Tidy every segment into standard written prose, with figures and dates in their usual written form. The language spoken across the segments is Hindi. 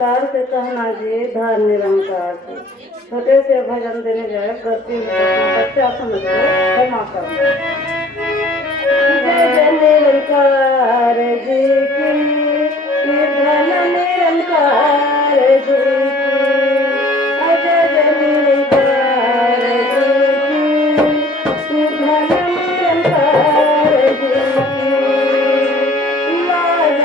काल से कहना जी धर निरंकार से छोटे से भजन देने जाए गलती बच्चा समझ लो क्षमा करना। जय निरंकार जी की धन निरंकार जी की जय निरंकार जी की धन निरंकार जी की लाल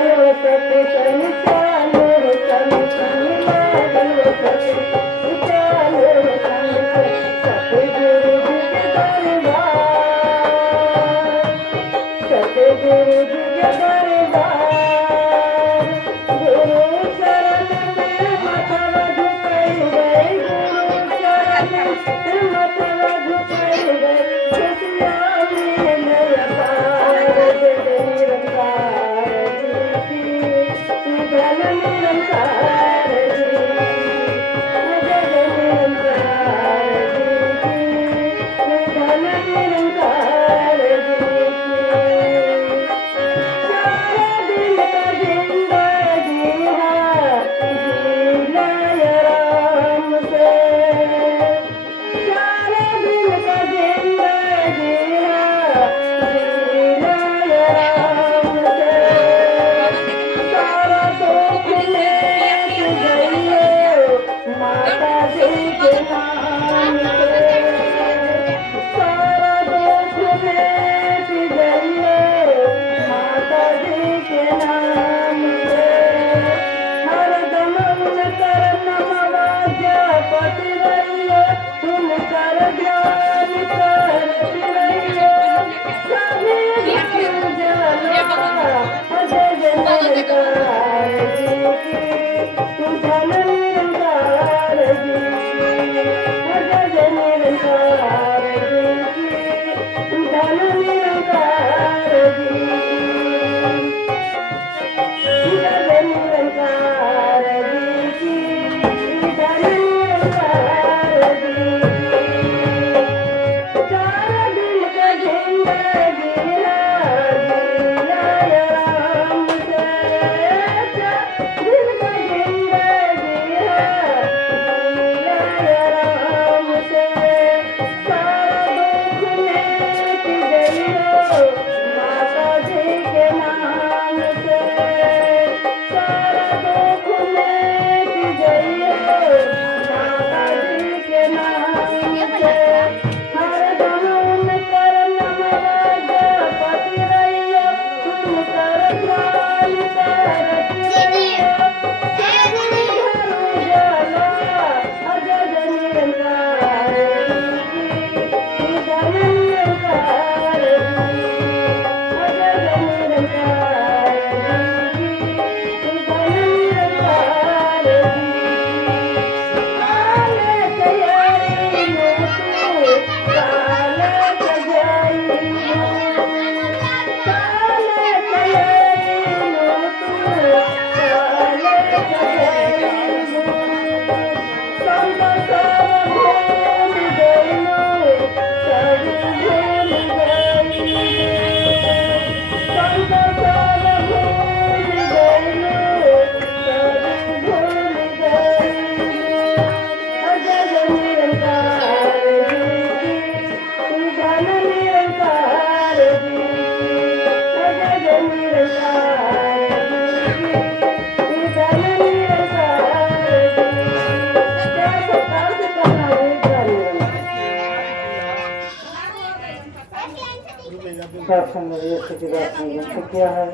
सत्संग सत्संग में ये स्थिति बात नहीं है क्या है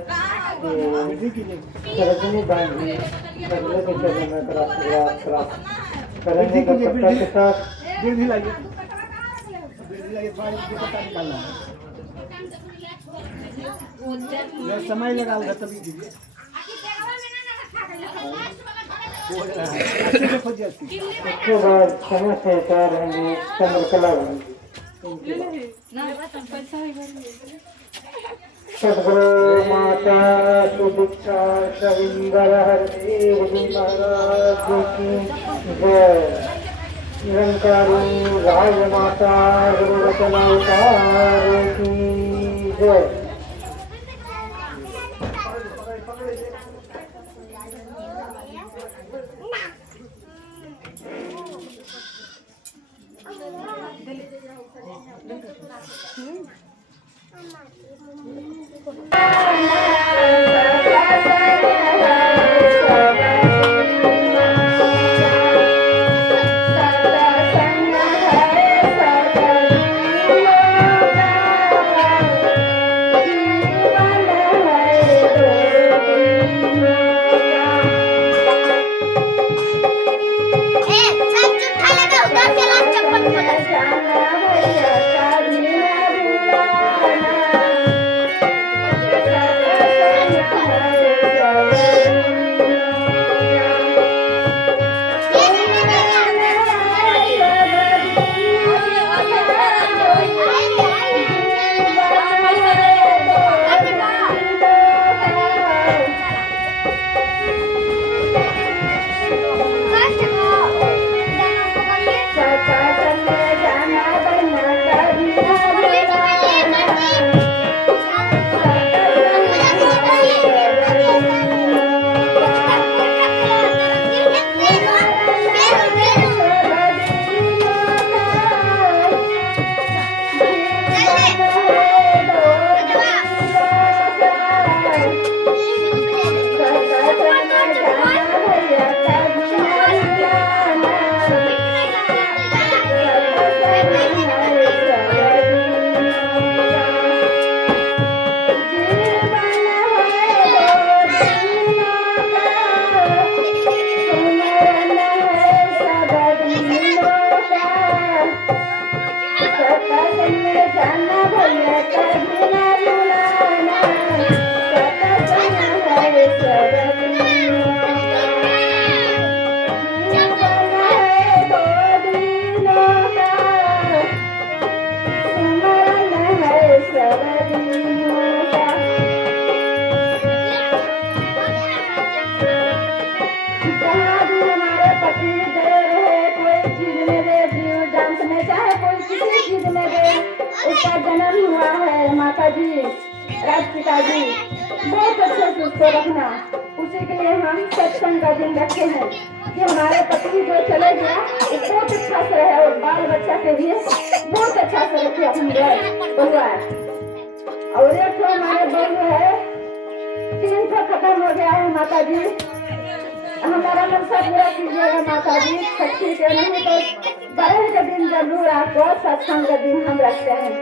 कि रजनी बांधी अगले के चले में करेंगे पत्ता के साथ समय लगा तभी दीजिए उसके बाद समय से चार रहेंगे चंद्रकला रहेंगी सदगुरु माता सुदीक्षा शविंदर हरदेव जी महाराज की जय। निरंकारी राज माता गुरु रचनावतार की जय। उसका जन्म हुआ है माता जी, राष्ट्रपिता जी, बहुत अच्छे से उसको रखना। उसी के लिए हम सत्संग का दिन रखे हैं कि हमारे पति जो चले गया वो बहुत अच्छा से रहे और बाल बच्चा के लिए बहुत अच्छा से रखे अपनी बउआ। और एक तो हमारे बहू है 300 खत्म हो गया है माता जी, हमारा मनसा पूरा कीजिएगा माता जी। सच्ची के नहीं तो बड़े के दिन जरूर आपको सत्संग का दिन हम रखते हैं।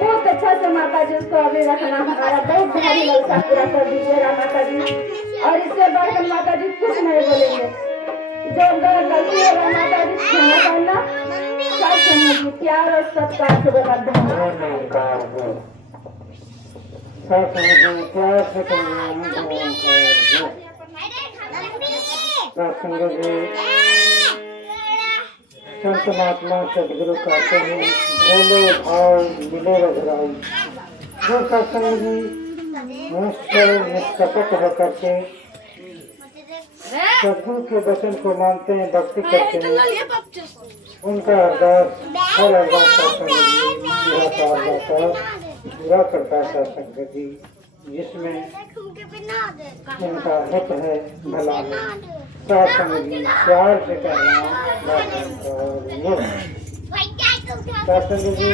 बहुत अच्छा से माता जी उसको अभी रखना, हमारा बहुत भारी मनसा पूरा कर दीजिएगा माता जी। और इससे बढ़कर माता जी कुछ नहीं बोलेंगे, जो गलती होगा माता जी क्षमा करना। सब समझिए प्यार और सत्कार से बता संत महात्मा सदगुरु कहते हैं बोले भाव मिले रघुराई। जो सत्संग जी मनुष्य निष्कपट होकर के सदगुरु के वचन को मानते हैं, भक्ति करते हैं, उनका अरदास हर अरदास पूरा करता है सत्संग जी, जिसमें इनका हित है भला है। सत्संग जी प्यार से कहना सत्संग जी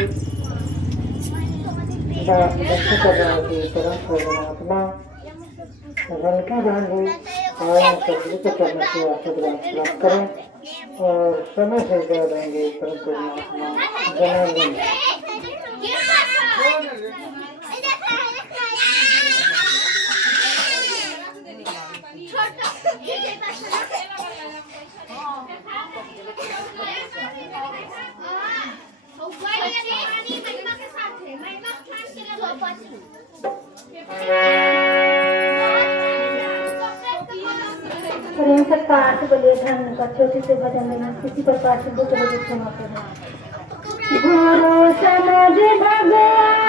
भक्ति करना की परम परमात्मा रनकी बहन हुई और सदगुरु के चरण से आशीर्वाद प्राप्त करें और समय से कह देंगे परम परमात्मा जनार्दन। प्रेम से पाठ बोलिए धन का छोटी से भजन लेना किसी प्रकार से दुख बजे क्षमा करना। गुरु समझ भगवान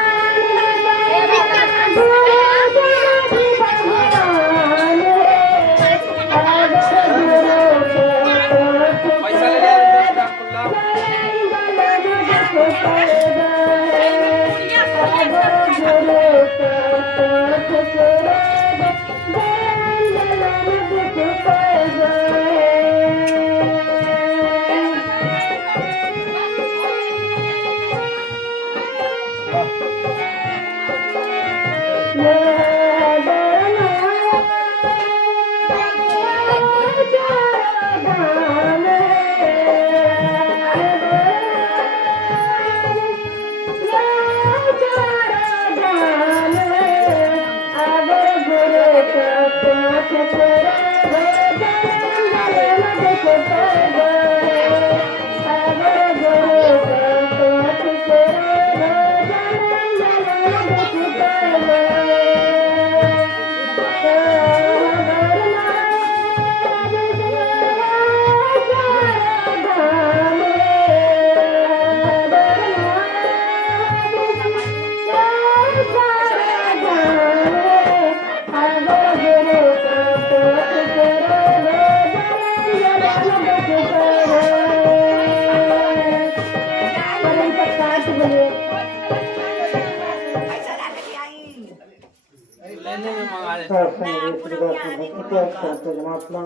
परमात्मा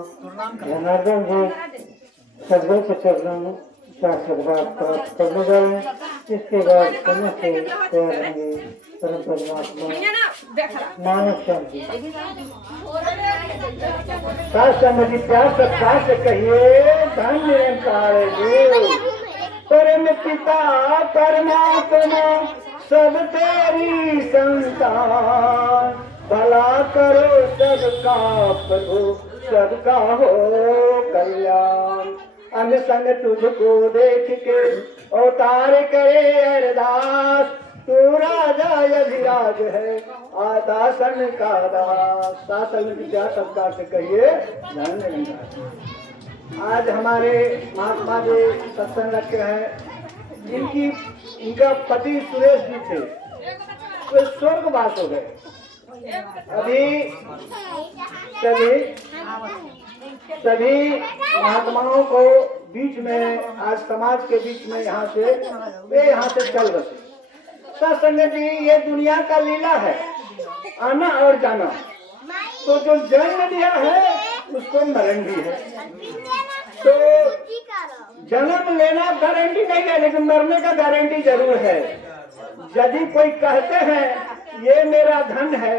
जनार्दन जी सदगुरु के चरणों से आशीर्वाद प्राप्त करने जा रहे हैं। इसके बाद समय से तैयार होंगे परम परमात्मा मानव चंद जी। जी प्यार सत्कार से कहिए धन्य निरंकार जी, परम पिता परमात्मा सब तेरी संतान, भला करो सबका प्रभु सबका हो कल्याण। अंग संग तुझको देख के अवतार करे अरदास, तू राजा यधिराज है आदासन का दास। शासन विद्या सत्कार से कहिए धन्य। आज हमारे महात्मा जी सत्संग रखे हैं, इनका पति सुरेश जी थे, वे स्वर्गवास हो गए। अभी सभी महात्माओं को बीच में आज समाज के बीच में यहाँ से चल बसे। सत्संग जी ये दुनिया का लीला है, आना और जाना। तो जो जन्म लिया है उसको मरण भी है। तो जन्म लेना गारंटी नहीं है, लेकिन मरने का गारंटी जरूर है। यदि कोई कहते हैं ये मेरा धन है,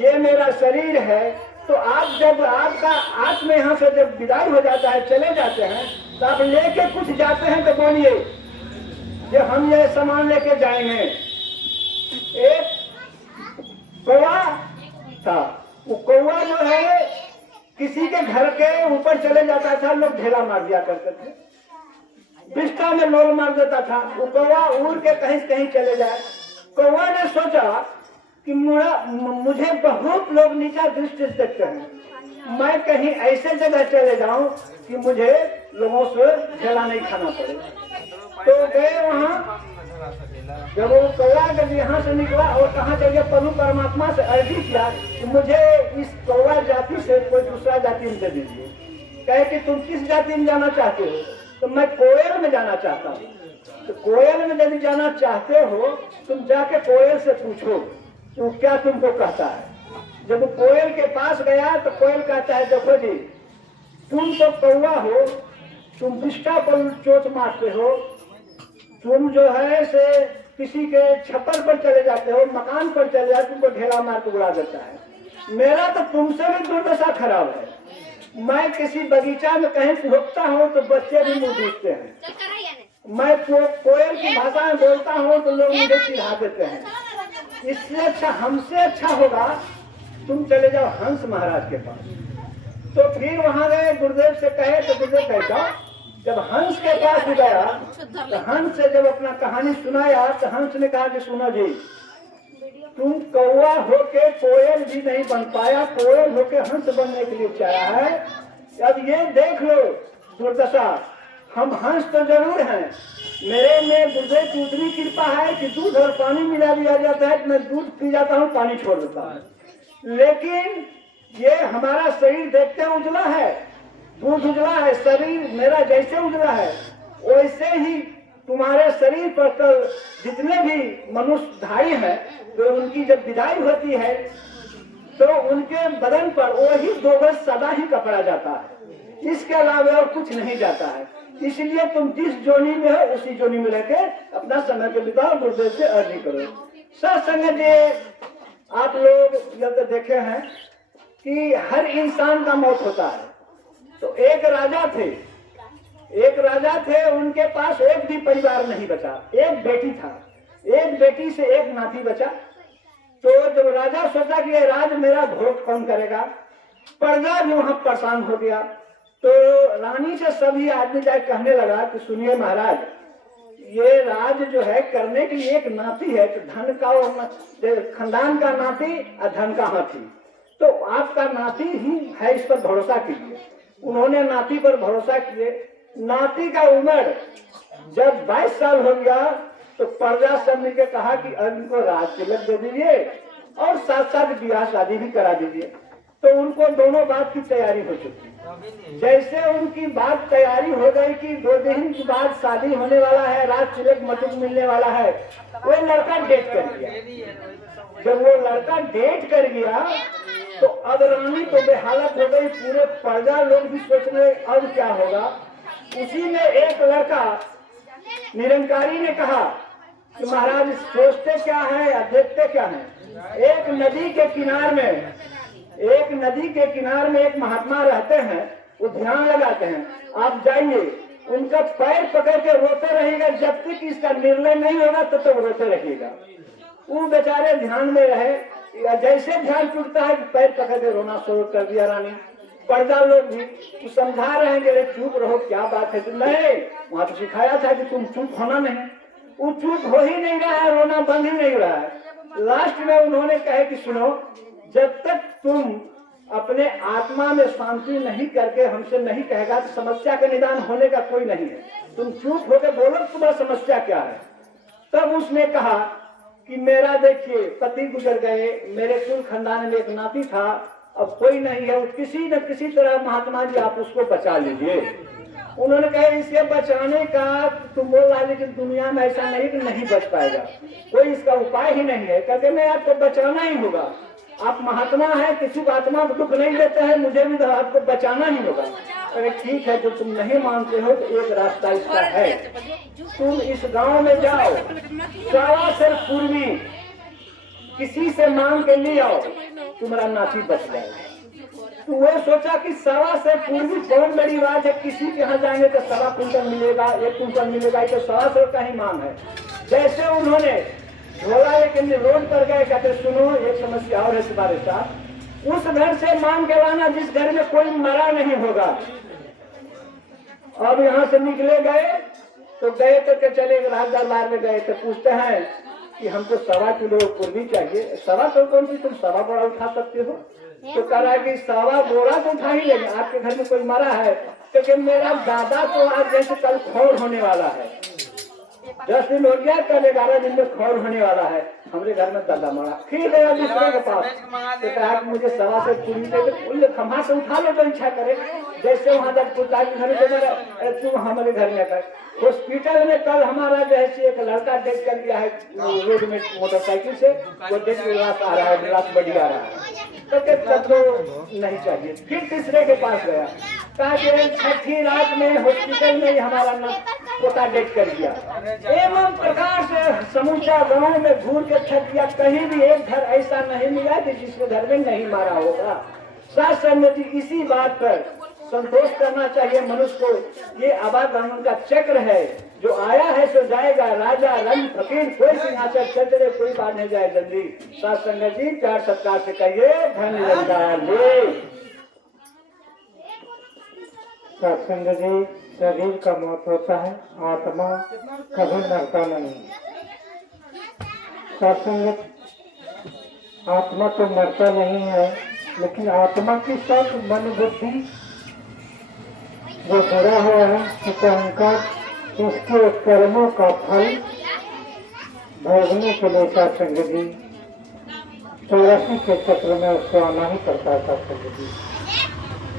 ये मेरा शरीर है, तो आप जब आपका आत्मा यहाँ से जब विदाई हो जाता है, चले जाते हैं, तो आप लेके कुछ जाते हैं तो बोलिए कि हम ये सामान लेके जाएंगे। एक कौवा था, वो कौवा जो है किसी के घर के ऊपर चले जाता था, लोग ढेला मार दिया करते थे, बिस्टा में लोल मार देता था। वो कौवा उड़ के कहीं से कहीं चले जाए। कौवा ने सोचा कि मुझे बहुत लोग नीचा दृष्टि से देखते हैं, मैं कहीं ऐसे जगह चले जाऊं कि मुझे लोगों से ढेला नहीं खाना पड़े। तो गए वहां। जब वो कौवा जब यहाँ से निकला और कहाँ चले, प्रभु परमात्मा से अर्जी किया कि मुझे इस कौवा जाति से कोई दूसरा जाति में दे दीजिए। कहे कि तुम किस जाति में जाना चाहते हो? तो मैं कोयल में जाना चाहता हूँ। तो कोयल में यदि जाना चाहते हो, तुम जाके कोयल से पूछो तो क्या तुमको कहता है। जब कोयल के पास गया तो कोयल कहता है, देखो जी, तुम तो कौवा हो, तुम बिस्टा पर चोट मारते हो, तुम जो है से किसी के छप्पर पर चले जाते हो, मकान पर चले जाते, तुमको ढेला मार के उड़ा देता है। मेरा तो तुमसे भी दुर्दशा खराब है। मैं किसी बगीचा में कहीं पहुंचता हूँ तो बच्चे भी मुंह दूसते हैं। मैं कोयल की भाषा में बोलता हूँ तो लोग मुझे चिढ़ा देते हैं। इससे अच्छा, हमसे अच्छा होगा तुम चले जाओ हंस महाराज के पास। तो फिर वहां गए, गुरुदेव से कहे तो गुरुदेव कहता, जब हंस के पास गया तो हंस से जब अपना कहानी सुनाया तो हंस ने कहा कि सुनो जी, तुम कौवा होके कोयल भी नहीं बन पाया, कोयल होके हंस बनने के लिए चाहा है। अब ये देख लो दुर्दशा, हम हंस तो जरूर हैं, मेरे में गुरुदेव की उतनी कृपा है कि दूध और पानी मिला दिया जाता है, मैं दूध पी जाता हूँ, पानी छोड़ देता हूँ। लेकिन ये हमारा शरीर देखते उजला है, दूध उजला है, शरीर मेरा जैसे उजला है वैसे ही तुम्हारे शरीर पर कल जितने भी मनुष्य धारी हैं, तो उनकी जब विदाई होती है तो उनके बदन पर वही 2 गज सदा ही कपड़ा जाता है, इसके अलावा और कुछ नहीं जाता है। इसलिए तुम जिस जोनी में हो उसी जोनी में रहकर अपना समय के बिताओ, गुरुदेव से अर्जी करो। सत्संग जी, आप लोग जब तो देखे हैं कि हर इंसान का मौत होता है। तो एक राजा थे, उनके पास एक भी परिवार नहीं बचा, एक बेटी था, एक बेटी से एक नाती बचा। तो जब राजा सोचा कि ये राज मेरा भोग कौन करेगा, प्रजा भी वहां परेशान हो गया। तो रानी से सभी आदमी जाकर कहने लगा कि सुनिए महाराज, ये राज जो है करने के लिए एक नाती है, तो धन का खानदान का नाती और धन का हाथी, तो आपका नाती ही है, इस पर भरोसा कीजिए। उन्होंने नाती पर भरोसा किए। नाती का उम्र जब 22 साल हो गया तो प्रजा सब मिलकर कहा कि अब इनको राज तिलक दे दीजिए और साथ साथ ब्याह शादी भी करा दीजिए। तो उनको दोनों बात की तैयारी हो चुकी। जैसे उनकी बात तैयारी हो गई कि 2 दिन के बाद शादी होने वाला है, राज तिलक मटुक मिलने वाला है, वो लड़का डेट कर गया। जब वो लड़का डेट कर गया तो अब रानी तो बेहालत हो गई, पूरे प्रजा लोग भी सोच रहे अब क्या होगा। उसी में एक लड़का निरंकारी ने कहा कि महाराज सोचते क्या है और देखते क्या है। एक नदी के किनार में एक महात्मा रहते हैं, वो ध्यान लगाते हैं। आप जाइए, उनका पैर पकड़ के रोते रहेगा, जब तक इसका निर्णय नहीं होगा तब तक रोते रहिएगा। वो बेचारे ध्यान में रहे, जैसे ध्यान टूटता है पैर पकड़ के रोना शुरू कर दिया रानी। पर्दा लोग भी समझा रहे हैं कि चुप रहो, क्या बात है। तो नहीं, वहां तो सिखाया था कि तुम चुप होना नहीं। वो चुप हो ही नहीं रहा है, रोना बंद ही नहीं रहा है। लास्ट में उन्होंने कहा कि सुनो, जब तक तुम अपने आत्मा में शांति नहीं करके हमसे नहीं कहेगा तो समस्या का निदान होने का कोई नहीं है। तुम चुप होकर बोलो तुम्हारी समस्या क्या है। तब उसने कहा कि मेरा देखिए पति गुजर गए, मेरे कुल खानदान में एक नाती था, अब कोई नहीं है, किसी न किसी तरह महात्मा जी आप उसको बचा लीजिए। उन्होंने कहा इसके बचाने का तुम बोल रहा, लेकिन दुनिया में ऐसा नहीं कि नहीं बच पाएगा, कोई इसका उपाय ही नहीं है। कहते मैं आपको बचाना ही होगा, आप महात्मा हैं, किसी को आत्मा को दुख नहीं देते हैं, मुझे भी तो आपको बचाना ही होगा। अरे ठीक है, जो तुम नहीं मानते हो तो एक रास्ता इसका है, तुम इस गांव में जाओ, 1.25 सर पूर्वी किसी से मांग के ले आओ, तुम्हारा नाती बच जाएगा। तो वो सोचा कि 1.25 सर पूर्वी कौन बड़ी बात है, किसी के यहाँ जाएंगे तो 1.25 कुंटल मिलेगा, 1 कुंटल मिलेगा, तो 1.25 सर का ही मांग है। जैसे उन्होंने झोला लेकिन रोड पर गए, कहते सुनो एक समस्या और है तुम्हारे साथ, उस घर से मांग के लाना जिस घर में कोई मरा नहीं होगा। अब यहाँ से निकले गए तो गए तो चले राज दरबार में गए तो पूछते हैं कि हमको 1.25 किलो पूर्वी चाहिए। 1.25 किलो कौन सी, तुम 1.25 बोरा उठा सकते हो? तो कह रहा है कि 1.25 बोरा तो उठा ही लेंगे, आपके घर में कोई मरा है? क्योंकि मेरा दादा तो आज जैसे कल खौर होने वाला है, 10 दिन हो गया, कल 11 दिन में खौर होने वाला है, हमारे घर में दादा मरा। फिर गया दूसरे के पास तो कहा कि मुझे 1.25 से पूरी दे, खम्हा से उठा लो जो इच्छा करे। जैसे वहां तक पुता के घर में तुम हमारे घर में कर। हॉस्पिटल में कल हमारा जैसे एक लड़का डेथ कर गया है रोड में मोटरसाइकिल से, वो डेथ लाश आ रहा है, लाश बड़ी आ रहा है, तो नहीं चाहिए। फिर तीसरे के पास गया, कहा कि 6ठी रात में हॉस्पिटल में हमारा पोता डेथ कर दिया। एवं प्रकार से समूचा गांव में घूर के छक दिया, कहीं भी एक घर ऐसा नहीं मिला कि जिसके घर में नहीं मारा होगा। साथ सहमति इसी बात पर संतोष करना चाहिए मनुष्य को। ये आवागमन का चक्र है, जो आया है सो जाएगा, राजा रंग फकीर कोई सिंहासन चल कोई बात नहीं जाए जल्दी। साथ संगत जी प्यार सत्कार से कहिए धन्यवाद। सत्संग जी, शरीर का मौत होता है, आत्मा कभी मरता नहीं। सत्संग, आत्मा तो मरता नहीं है, लेकिन आत्मा के साथ मन बुद्धि जो जुड़ा हुआ है, अहंकार, उसके कर्मों का फल भोगने के लिए सत्संग जी 84 के चक्र में उसको आना ही पड़ता है। सत्संग जी,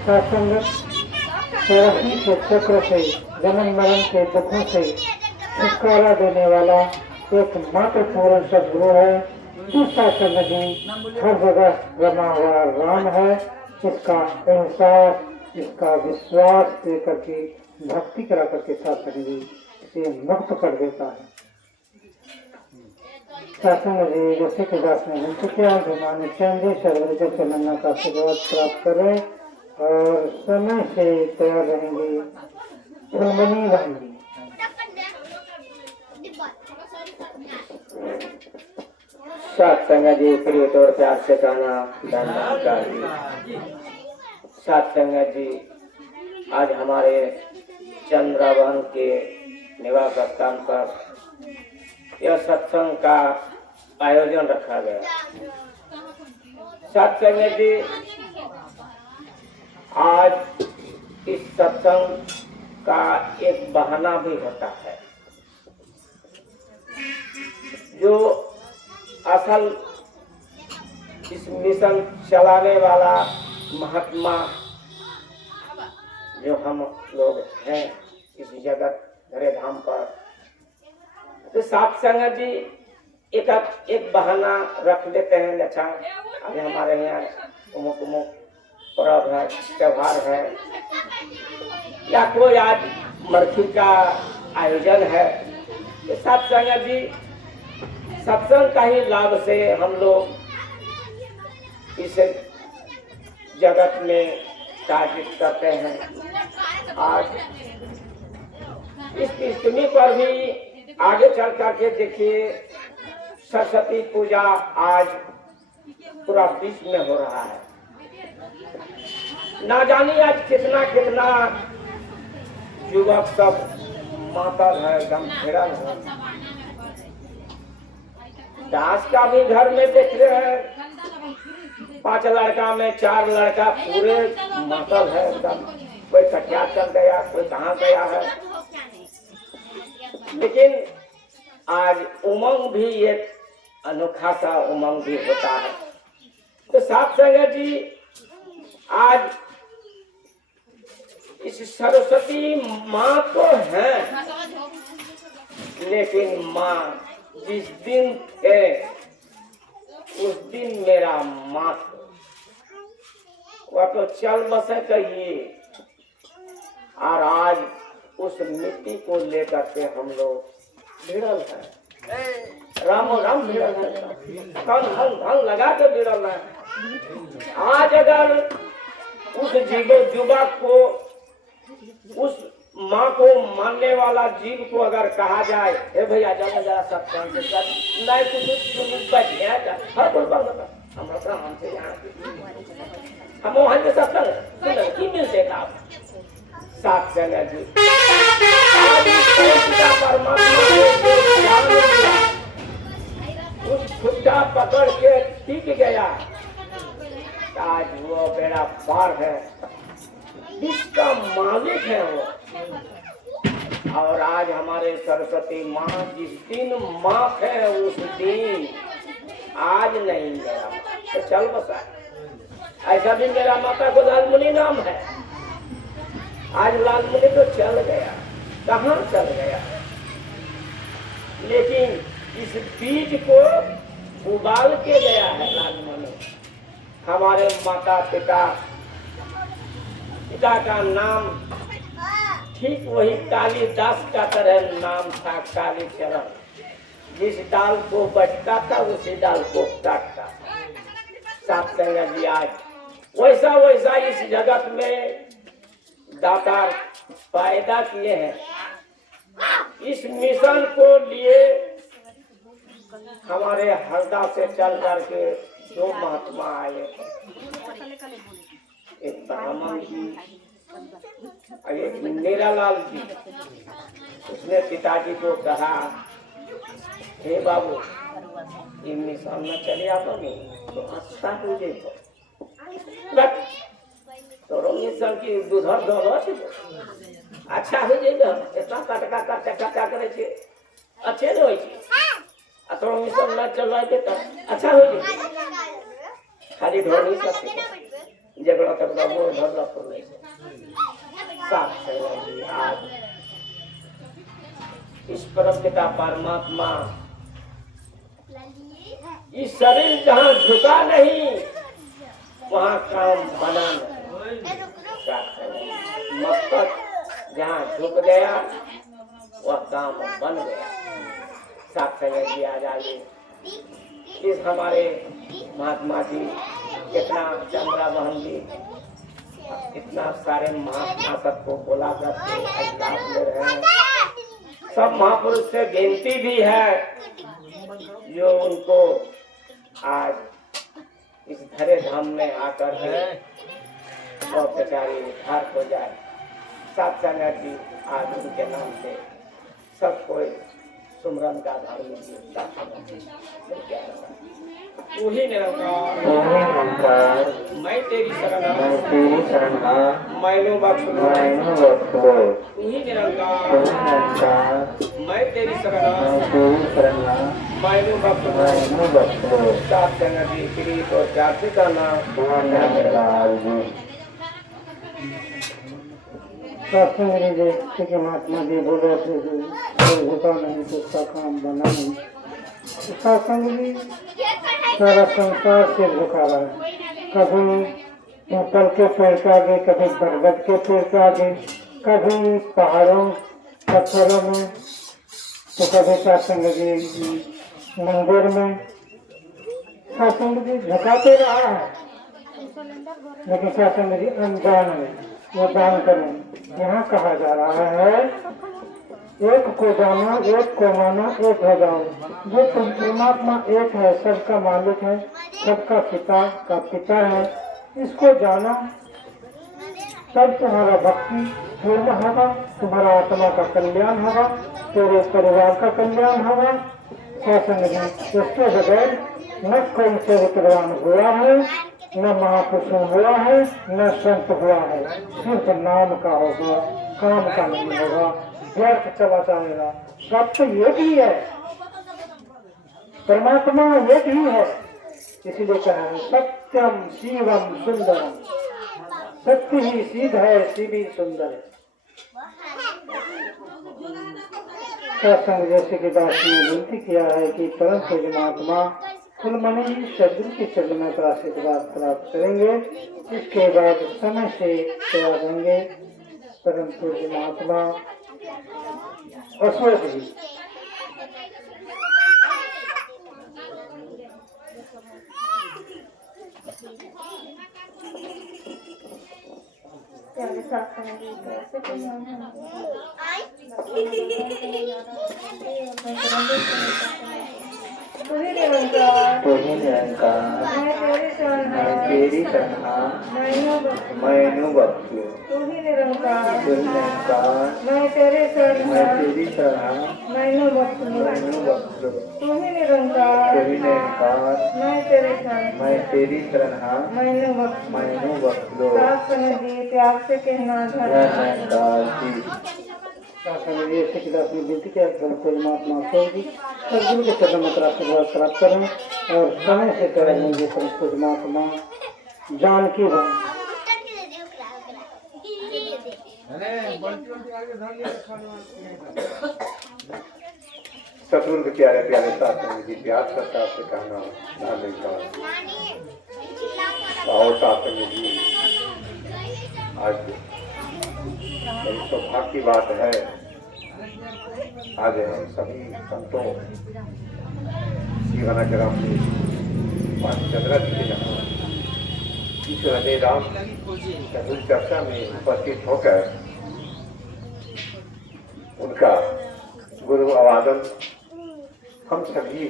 सत्संग 84 के चक्र से, जन्म मरण के दुखों से छुटकारा देने वाला एक मात्र पूर्ण सदगुरु है। दूसरा सत्संग जी हर जगह रमा हुआ राम है। इसका एहसास, इसका विश्वास दे करके, भक्ति करा करके सत्संग जी इसे मुक्त कर देता है। सत्संग जी जैसे कि दास ने हम चुके हैं, घुमाने चंदे सर्वर के चलना का आशीर्वाद प्राप्त करें और समय से तैयार रहेंगे, बनी रहेंगे। सत्संग जी प्रिय तौर प्यार से कहना धन्यवाद। सत्संग जी आज हमारे चंद्रावन के निवास स्थान पर यह सत्संग का आयोजन रखा गया। सत्संग जी आज इस सत्संग का एक बहाना भी होता है, जो असल इस मिशन चलाने वाला महात्मा जो हम लोग हैं इस जगत धरे धाम पर, तो सत्संग जी एक बहाना रख लेते हैं। अच्छा अभी हमारे यहाँ उमुक उमुक पर्व है, त्योहार है, या कोई आज मरथी का आयोजन है, तो सत्संग जी सत्संग का ही लाभ से हम लोग इस जगत में कार्य करते हैं। आज इस पृथ्वी पर भी आगे चल करके देखिए सरस्वती पूजा आज पूरा विश्व में हो रहा है। ना जानी आज कितना कितना युवक सब मातल है, एकदम घेरल है। दास का भी घर में देख रहे हैं 5 लड़का में 4 लड़का पूरे मातल है, एकदम कोई कटिया चल गया, कोई कहाँ गया है। लेकिन आज उमंग भी एक अनोखा सा उमंग भी होता है। तो सत्संग जी आज इस सरस्वती माँ तो है, लेकिन माँ जिस दिन थे उस दिन मेरा माँ वह तो चल बसे कहिए, और आज उस मिट्टी को लेकर के हम लोग भिड़ल है, रामो राम भिड़ल है, धन धन धन लगा के भिड़ल है। आज अगर उस युवक को, उस माँ को मानने वाला जीव को अगर कहा जाए, हे भैया जाओ जरा सत्संग से कर, नहीं कुछ बैठ गया हर कोई बात बता हम अपना हमसे यहाँ हम वहाँ के सत्संग की मिलते का साथ संग जी। आज परमात्मा उस खुदा पकड़ के टिक गया, आज वो बेड़ा पार है, जिसका मालिक है वो। और आज हमारे सरस्वती माँ जिस दिन माँ है उस दिन, आज नहीं मेरा तो चल बसा। ऐसा भी मेरा माता को लालमुनि नाम है, आज लालमुनि तो चल गया, कहाँ चल गया, लेकिन इस बीज को उबाल के गया है लालमुनि। हमारे माता पिता का नाम ठीक वही कालिदास का तरह नाम था, कालीचरण। जिस डाल को बचता था उसी डाल को काटता। साथ संग जी आज वैसा वैसा इस जगत में दाता पैदा किए हैं। इस मिशन को लिए हमारे हरदा से चल करके दो महात्मा आए, एक ब्राह्मण जी और एक नीरालाल जी। उसने पिताजी को कहा, हे बाबू ये मिशन में चले आता नहीं तो अच्छा हो जाए, तो मिशन की दूधर दो अच्छा हो जाएगा, इतना कटका करे छे अच्छे न होई छे, तो मिशन न चलवा के तो अच्छा हो जाए। खाली ढोल नहीं सकते झगड़ा करना वो धरना तो नहीं साफ है। आज इस परम पिता परमात्मा इस शरीर जहाँ झुका नहीं वहाँ काम बना नहीं। मस्तक जहाँ झुक गया वह काम बन गया। साथ संग आज आगे इस हमारे महात्मा जी, कितना चंद्रा बहन जी, इतना सारे महात्मा सबको बोला करके लाभ ले रहे हैं। सब महापुरुष से बेनती भी है जो उनको आज इस धरे धाम में आकर है और बेचारी उद्धार हो जाए। साथ संगत जी आज उनके नाम से सब कोई सुमरन का धार्मिक वही निरंकार मैं तेरी शरण मैनू बख्श वही निरंकार मैं तेरी शरण मैनू बख्श। साथ संगत जी श्री तो जाति का नाम सत्संग के महात्मा जी बोले थे कोई होता नहीं तो उसका काम बना नहीं। सत्संग जी सारा संसार से झुका रहा है, कभी पीपल के पेड़ के आगे, कभी बरगद के पेड़ के आगे, कभी पहाड़ों पत्थरों में, तो कभी सत्संग जी मंदिर में। सत्संग जी झुकाते रहा है, लेकिन सत्संग जी अनजान में वो दान करें। यहाँ कहा जा रहा है एक को जानो, एक को मानो, एक हो जाओ। जो परमात्मा एक है, सबका मालिक है, सबका पिता का पिता है, इसको जानो तब तुम्हारा भक्ति पूर्ण होगा, तुम्हारा आत्मा का कल्याण होगा, तेरे परिवार का कल्याण होगा। सत्संग जी इसके बगैर न कोई चरित्रवान हुआ है, न महापुरुष हुआ है, न संत हुआ है। सिर्फ नाम का होगा, काम का नहीं होगा, व्यर्थ चला जाएगा। सब तो एक ही है, परमात्मा एक ही है। इसलिए कहा है सत्यम शिवम सुंदरम। सत्य ही सीध है, सीधी सुंदर। सत्संग जैसे कि दास ने विनती किया है कि परम पूज्य महात्मा फुलमणि सदगुरु के चरण में आशीर्वाद प्राप्त करेंगे। इसके बाद समय से सेवा देंगे परम पूज्य महात्मा अशोक जी। प्यारे सत्संग की तरफ से कोई तू ही निरंकार, तू ही निरंकार, मैं तेरी शरण मैं है, तेरी शरणा, मैनू बख्शो। तू ही निरंकार, तू ही निरंकार, मैं तेरी शरण मैं है, तेरी शरणा, मैनू बख्शो। मैनू बख्शो। तू ही निरंकार, तू ही निरंकार, मैं तेरी शरण, मैं तेरी शरणा, मैनू बख्शो। मैनू बख्शो। सत्संग जी प्यार से कहना जय धर्म। निरंकार जी। शासन ये शिक्षक ने विनती किया कि महात्मा अशोक जी सदगुरु के चरण में आशीर्वाद प्राप्त करें और समय से करेंगे परम महात्मा जानकी बन। सतगुरु के प्यारे प्यारे साथ जी प्यार सरकार से कहना धार्मिक और सातंग जी आज बड़ी सौभाग्य की बात है। आज हम सभी संतों जीवनाग्राम में चंद्रा जी के यहाँ ईश्वर हरे राम चतुर चर्चा में उपस्थित होकर उनका गुरु अवादन हम सभी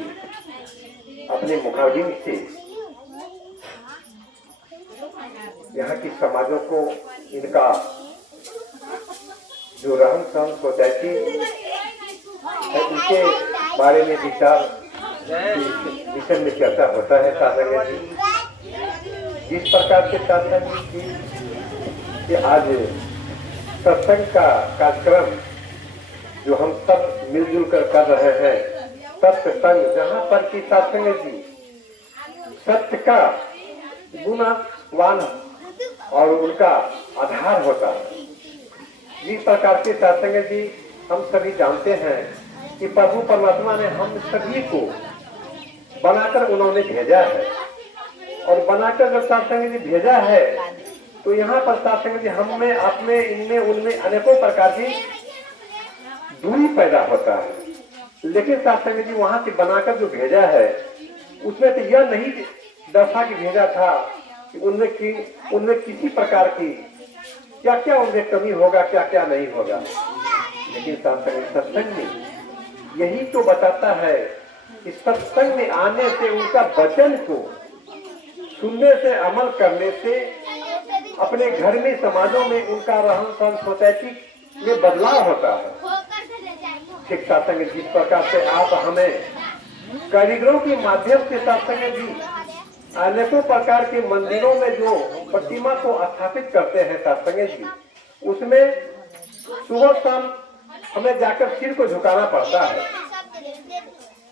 अपने मुखारबिंद से यहाँ की समाजों को इनका जो रहन सहन सोसाइटी है उनके बारे में विषय में चर्चा होता है। साधक जी जिस प्रकार से साधक जी कि आज सत्संग का कार्यक्रम जो हम सब मिलजुल कर रहे हैं, सत्संग जहाँ पर कि सत्संग जी सत्य का गुणवान और उनका आधार होता है। जिस प्रकार के सत्संग जी हम सभी जानते हैं कि प्रभु परमात्मा ने हम सभी को बनाकर उन्होंने भेजा है और बनाकर जब सत्संग जी भेजा है तो यहाँ पर सत्संग जी हम में अपने इनमें उनमें अनेकों प्रकार की दूरी पैदा होता है। लेकिन सत्संग जी वहां से बनाकर जो भेजा है उसमें तो यह नहीं दर्शा की भेजा था कि उनमें किसी प्रकार की क्या क्या उनमें कमी होगा, क्या क्या नहीं होगा। लेकिन सत्संग में यही तो बताता है कि सत्संग में आने से उनका वचन को सुनने से अमल करने से अपने घर में समाजों में उनका रहन सहन सोसाइटी में बदलाव होता है। ठीक सत्संग जिस प्रकार से आप हमें कारीगरों के माध्यम से सत्संग जी अनेकों प्रकार के मंदिरों में जो प्रतिमा को स्थापित करते हैं सत्संग जी, उसमें सुबह शाम हमें जाकर सिर को झुकाना पड़ता है।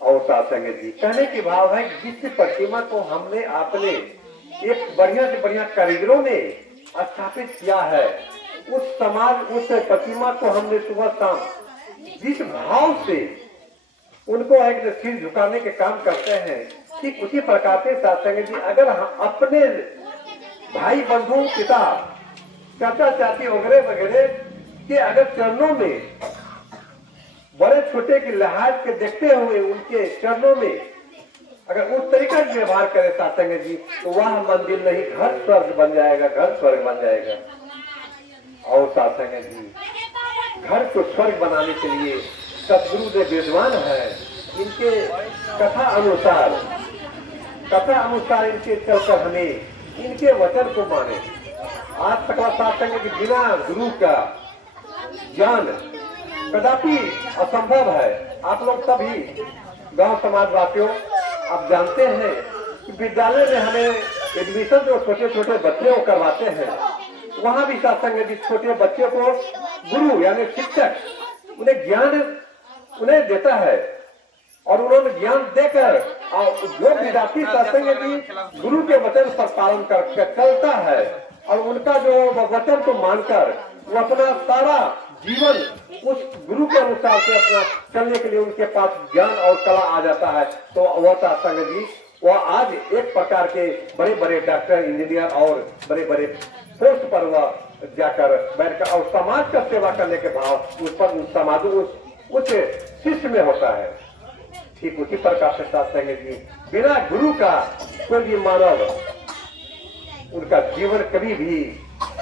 और सत्संग जी कहने के भाव है जिस प्रतिमा को हमने अपने एक बढ़िया से बढ़िया कारीगरों ने स्थापित किया है, उस समाज उस प्रतिमा को हमने सुबह शाम जिस भाव से उनको एक सिर झुकाने के काम करते हैं, ठीक उसी प्रकार से सत्संग जी अगर हम अपने भाई बंधु पिता चाचा चाची वगैरह वगैरह के अगर चरणों में बड़े छोटे की लिहाज के देखते हुए उनके चरणों में अगर उस तरीका से व्यवहार करे सत्संग जी तो वह मंदिर नहीं घर स्वर्ग बन जाएगा, घर स्वर्ग बन जाएगा। और सत्संग जी घर को स्वर्ग बनाने के लिए सदगुरुदेव विद्वान है, इनके कथा अनुसार इनके चलकर हमें इनके वचन को माने। आज तक सत्संग के बिना गुरु का ज्ञान कदापि असंभव है। आप लोग सभी गांव समाज वासियों आप जानते हैं कि विद्यालय में हमें एडमिशन जो छोटे छोटे बच्चे को करवाते हैं, वहाँ भी सत्संग जी छोटे बच्चे को गुरु यानी शिक्षक उन्हें ज्ञान उन्हें देता है और उन्होंने ज्ञान देकर और जो विद्यार्थी सत्संग जी गुरु के वचन पर पालन करके चलता है और उनका जो वचन को मानकर वो अपना सारा जीवन उस गुरु के अनुसार से अपना चलने के लिए उनके पास ज्ञान और कला आ जाता है। तो वह संग जी वह आज एक प्रकार के बड़े बड़े डॉक्टर, इंजीनियर और बड़े बड़े पोस्ट पर वह जाकर बैठकर और समाज का सेवा करने के भाव उस पर समाज उस शिष्य में होता है। ठीक उसी प्रकार से सत्संग जी बिना गुरु का कोई भी मानव उनका जीवन कभी भी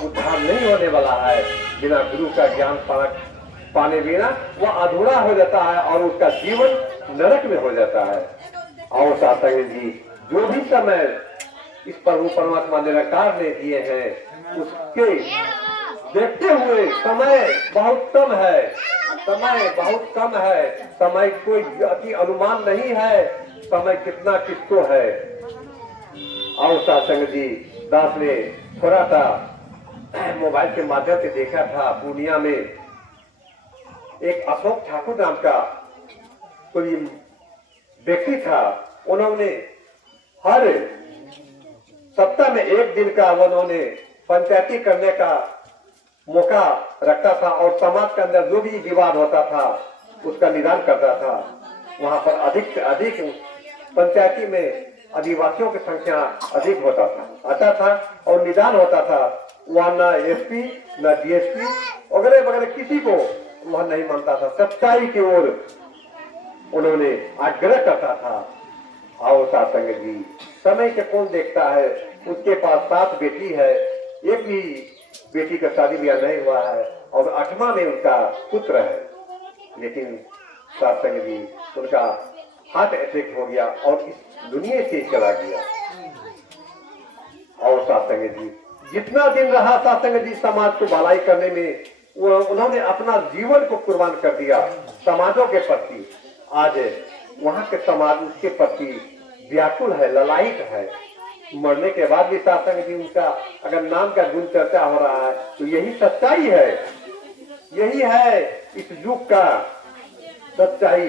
उद्धार नहीं होने वाला है। बिना गुरु का ज्ञान पाने बिना वह अधूरा हो जाता है और उसका जीवन नरक में हो जाता है। और सत्संग जी जो भी समय इस प्रभु परमात्मा निरंकार ने दिए हैं उसके देखते हुए समय बहुत कम है, समय बहुत कम है, समय कोई अति अनुमान नहीं है, समय कितना किसको है। और सत्संग जी दास ने थोड़ा सा मोबाइल के माध्यम से देखा था, पूर्णिया में एक अशोक ठाकुर नाम का कोई व्यक्ति था। उन्होंने हर सप्ताह में एक दिन का उन्होंने पंचायती करने का मौका रखता था और समाज के अंदर जो भी विवाद होता था उसका निदान करता था। वहां पर अधिक से अधिक पंचायती में आदिवासियों की संख्या अधिक आता था और निदान होता था। वह न एसपी न डीएसपी वगैरह वगैरह किसी को वह नहीं मानता था, सच्चाई की ओर उन्होंने आग्रह करता था। आओ सत्संग जी समय के कौन देखता है, उसके पास 7 बेटी है, एक भी बेटी का शादी ब्याह नहीं हुआ है और 8वां में उनका पुत्र है। लेकिन सत्संग जी उनका हार्ट अटैक हो गया और इस दुनिया से चला गया। और सत्संग जी जितना दिन रहा सत्संग जी समाज को भलाई करने में उन्होंने अपना जीवन को कुर्बान कर दिया समाजों के प्रति। आज वहाँ के समाज उसके प्रति व्याकुल है, ललायित है। मरने के बाद भी सत्संग जी उनका अगर नाम का गुण चर्चा हो रहा है तो यही सच्चाई है, यही है इस युग का सच्चाई।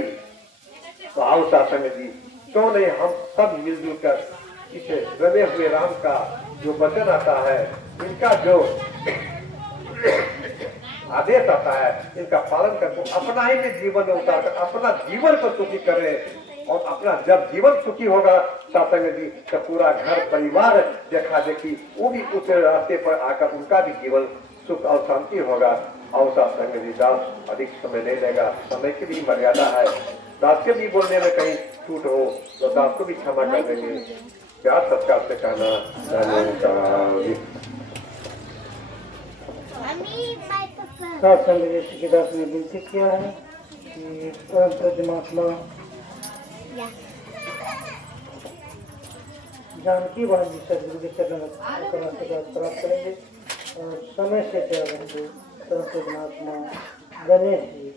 तो आओ सत्संग जी क्यों नहीं हम सब मिलजुल कर इस रवे हुए राम का जो वचन आता है, इनका जो आदेश आता है, इनका पालन करके अपना ही में जीवन में उतार कर अपना जीवन को सुखी करें। और अपना जब जीवन सुखी होगा सत्संग जी तो पूरा घर परिवार देखा देखी वो भी उस रास्ते पर आकर उनका भी जीवन सुख और शांति होगा। और सत्संग जी दास अधिक समय नहीं लेगा, समय की भी मर्यादा है। दास के भी बोलने में कहीं छूट हो तो दास को भी क्षमा कर देंगे। प्यार सत्कार से कहना सत्संग जी तुलसीदास ने विनती किया है कि परमात्मा जानकी बहन जी सदगुरु के चरण प्राप्त करेंगे और समय से क्या रहेंगे परमात्मा गणेश जी।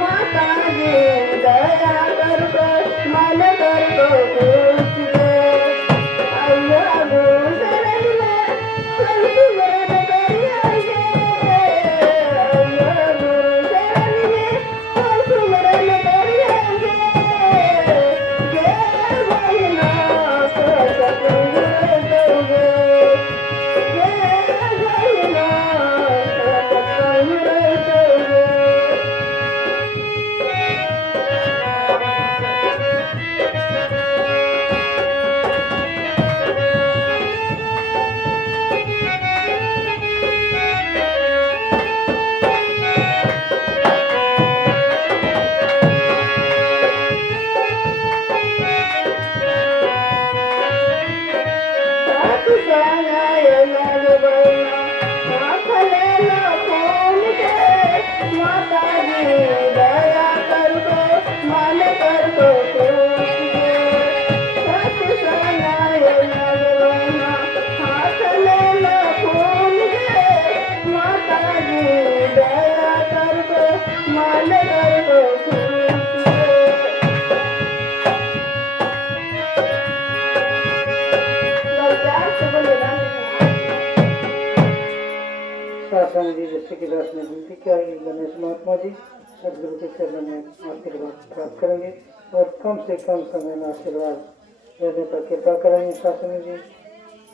माता जी दया कर दो मन कर दो खुश गे अय्या गुजरन में कोई सुमरन करिया गे अय्या गुजरन में कोई सुमरन करिया गे गे भैया तो सतगुरु दोगे गे भैया तो सतगुरु दोगे माता जी दया कर दो मन कर दो खुश गे सत्संगाय लगवाना हाथ ले लो खून गे माता जी दया कर दो मन कर दो खुश गे शासन जी जैसे कि दास ने विनती किया कि गणेश महात्मा जी सदगुरु के चरणों में आशीर्वाद प्राप्त करेंगे और कम से कम समय में आशीर्वाद लेने पर कृपा करेंगे शासन जी।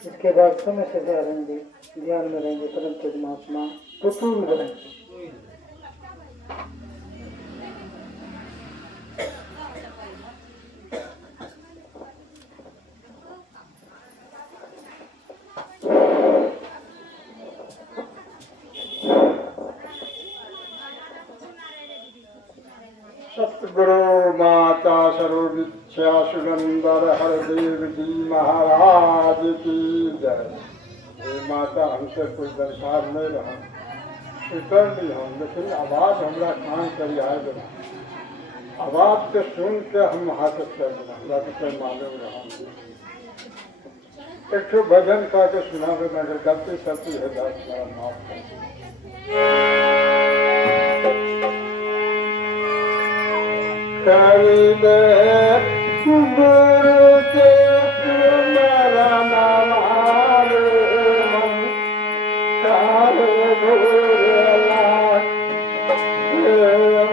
इसके बाद समय से ध्यान जी ध्यान में रहेंगे परम पूज्य महात्मा पुतुल बनेंगे। सतगुरु माता सर्वविद्या सुनंदर हरदेव जी महाराज की जय। हे माता हमसे कोई दरकार नहीं रहा सुतर भी हम लेकिन आवाज हमरा कान करी आए बना आवाज के सुन के हम हाथ कर हमरा तो कोई मालूम रहा एक ठो भजन का के सुना दे मगर गलती सलती है दास मेरा माफ कर कविले गुरु के स्मरण मारे मन काले भूला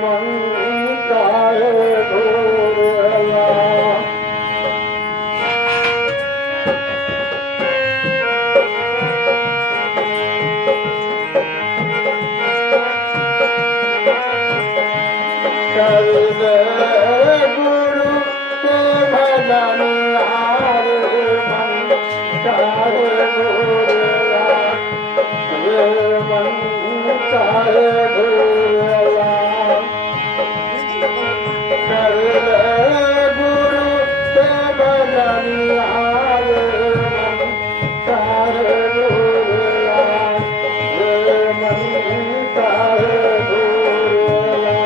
मन काले भूला कविले गुरु के भजन हारे मन काले भूला मन काले भूला कविले गुरु के भजन हारे मन काले भूला मन काले भूला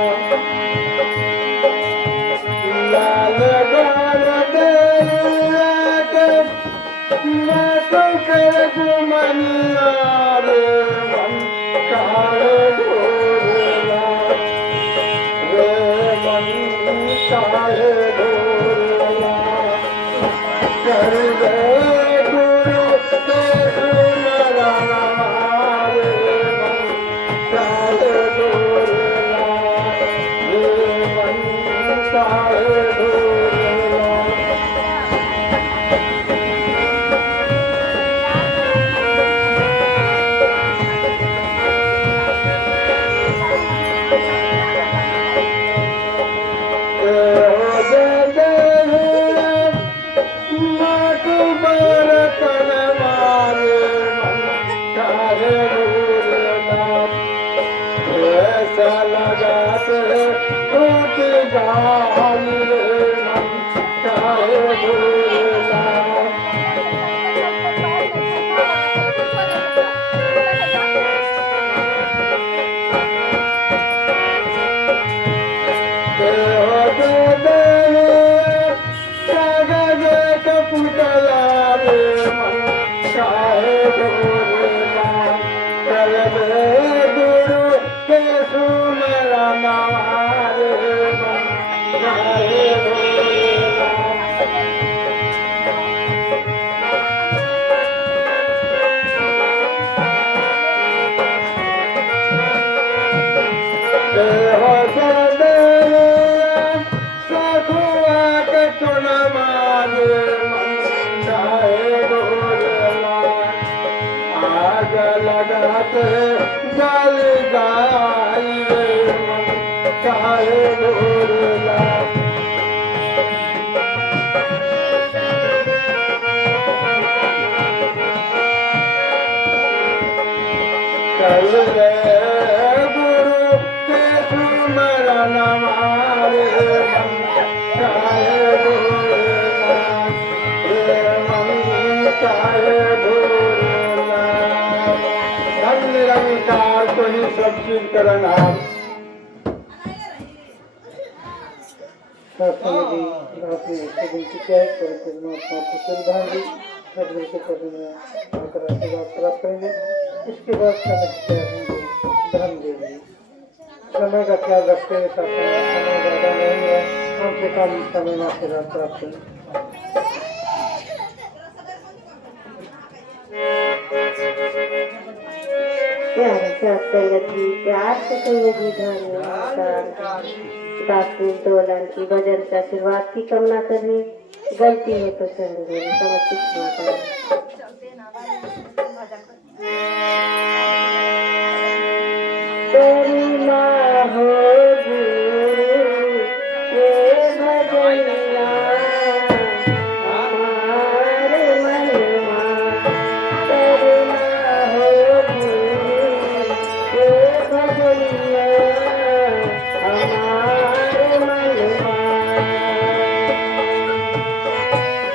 लाल गाल दे कर घुमनिया रे मन काले भोला रे मन काले भोला कर दे गुरु के सुमरण रे मन काले भोला रे मन काले भोला गुरु के सुमरना हो सरदेव सखुआ के तुन मारे मन चाहे भोरला आग लगाते जल जाई मन चाहे भोरला चल रे गुरु के सुमरन मारे मन चाहे भोरला रे मन चाहे भोरला धन निरंकार तो ही सब चीज करना शास्त्री आपने सभी की क्या परमात्मा को सुधार सदगुरु के चरण में आकर आशीर्वाद प्राप्त करेंगे। इसके बाद समय धर्म देंगे। समय का ख्याल रखते हुए समय ज़्यादा नहीं है, कम से कम समय में आशीर्वाद प्राप्त करें। प्यार संगत जी प्यार से कहिए जी धन्यवाद दासी दोलन की भजन से आशीर्वाद की कामना करनी गलती है तो समर्पित करुणा हो गुरु ये भजनिया हमारे मनमा करुणा हो गुरु ये भजनिया हमारे मनमा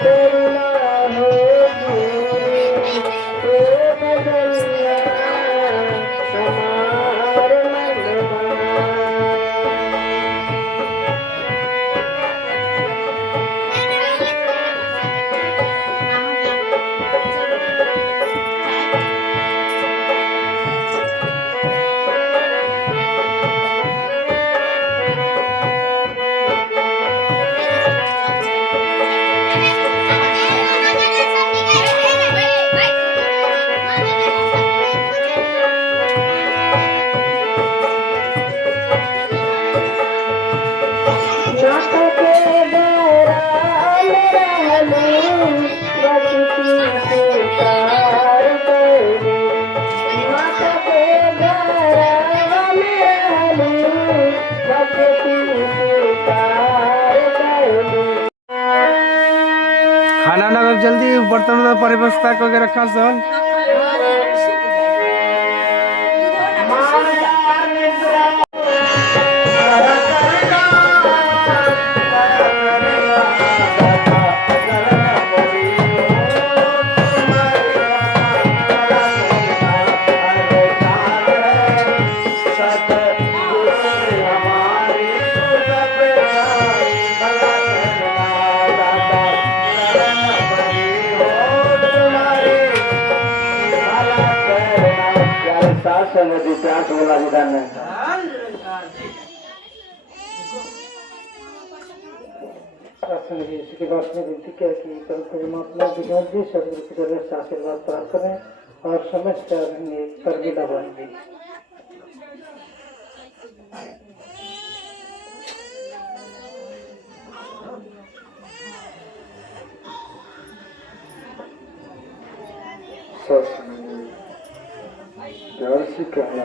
करुणा हो गुरु ये भजनिया हमारे मनमा खाना ना जल्दी बर्तन में परिवस्था करके रखा सन प्यास बोला विधान में शासन जी इसके बाद में विनती क्या कि परमात्मा विज्ञान जी सदगुरु की तरफ से आशीर्वाद प्राप्त करें और समस्त रहेंगे करके दबाएंगे। प्यार से कहना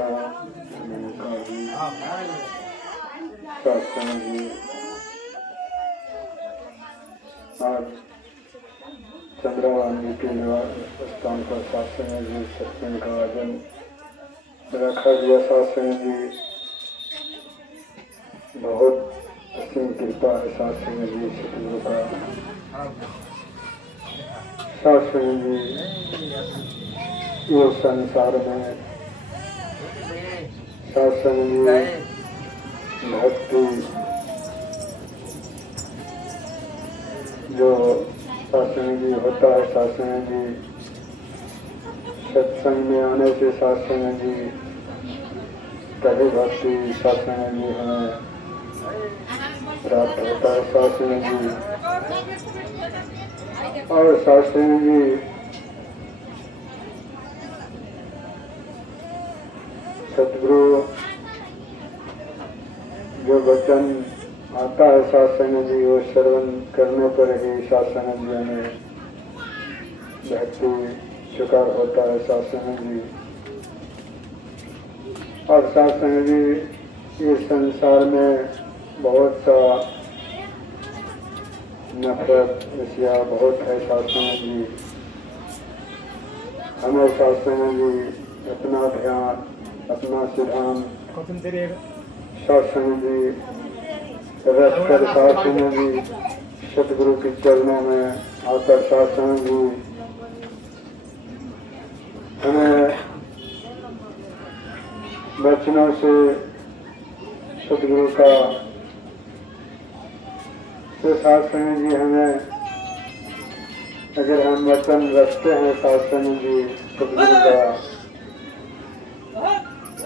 शासन जी आज चंद्रवानी के निवास स्थान पर शासन जी सत्संग का आयोजन रखा गया। शासन जी बहुत असीम कृपा है शासन जी सतगुरु का। शासन जी ये संसार में शासन जी भक्ति जो शासन जी होता है, शासन जी सत्संग में आने से शासन जी तभी भक्ति शासन जी हमें प्राप्त होता है। शासन जी और शासन जी सतगुरु जो वचन आता है सत्संग जी वो श्रवण करने पर ही सत्संग जी हमें भक्ति स्वीकार होता है सत्संग जी। और सत्संग जी इस संसार में बहुत सा नफरत ईर्ष्या बहुत है सत्संग जी। हमें सत्संग जी अपना ध्यान अपना सिद्धांत सत्संग जी रख कर सत्संग जी सतगुरु के चरणों में आकर सत्संग जी हमें वचनों से सतगुरु का सत्संग जी हमें अगर हम वचन रखते हैं सत्संग जी सतगुरु का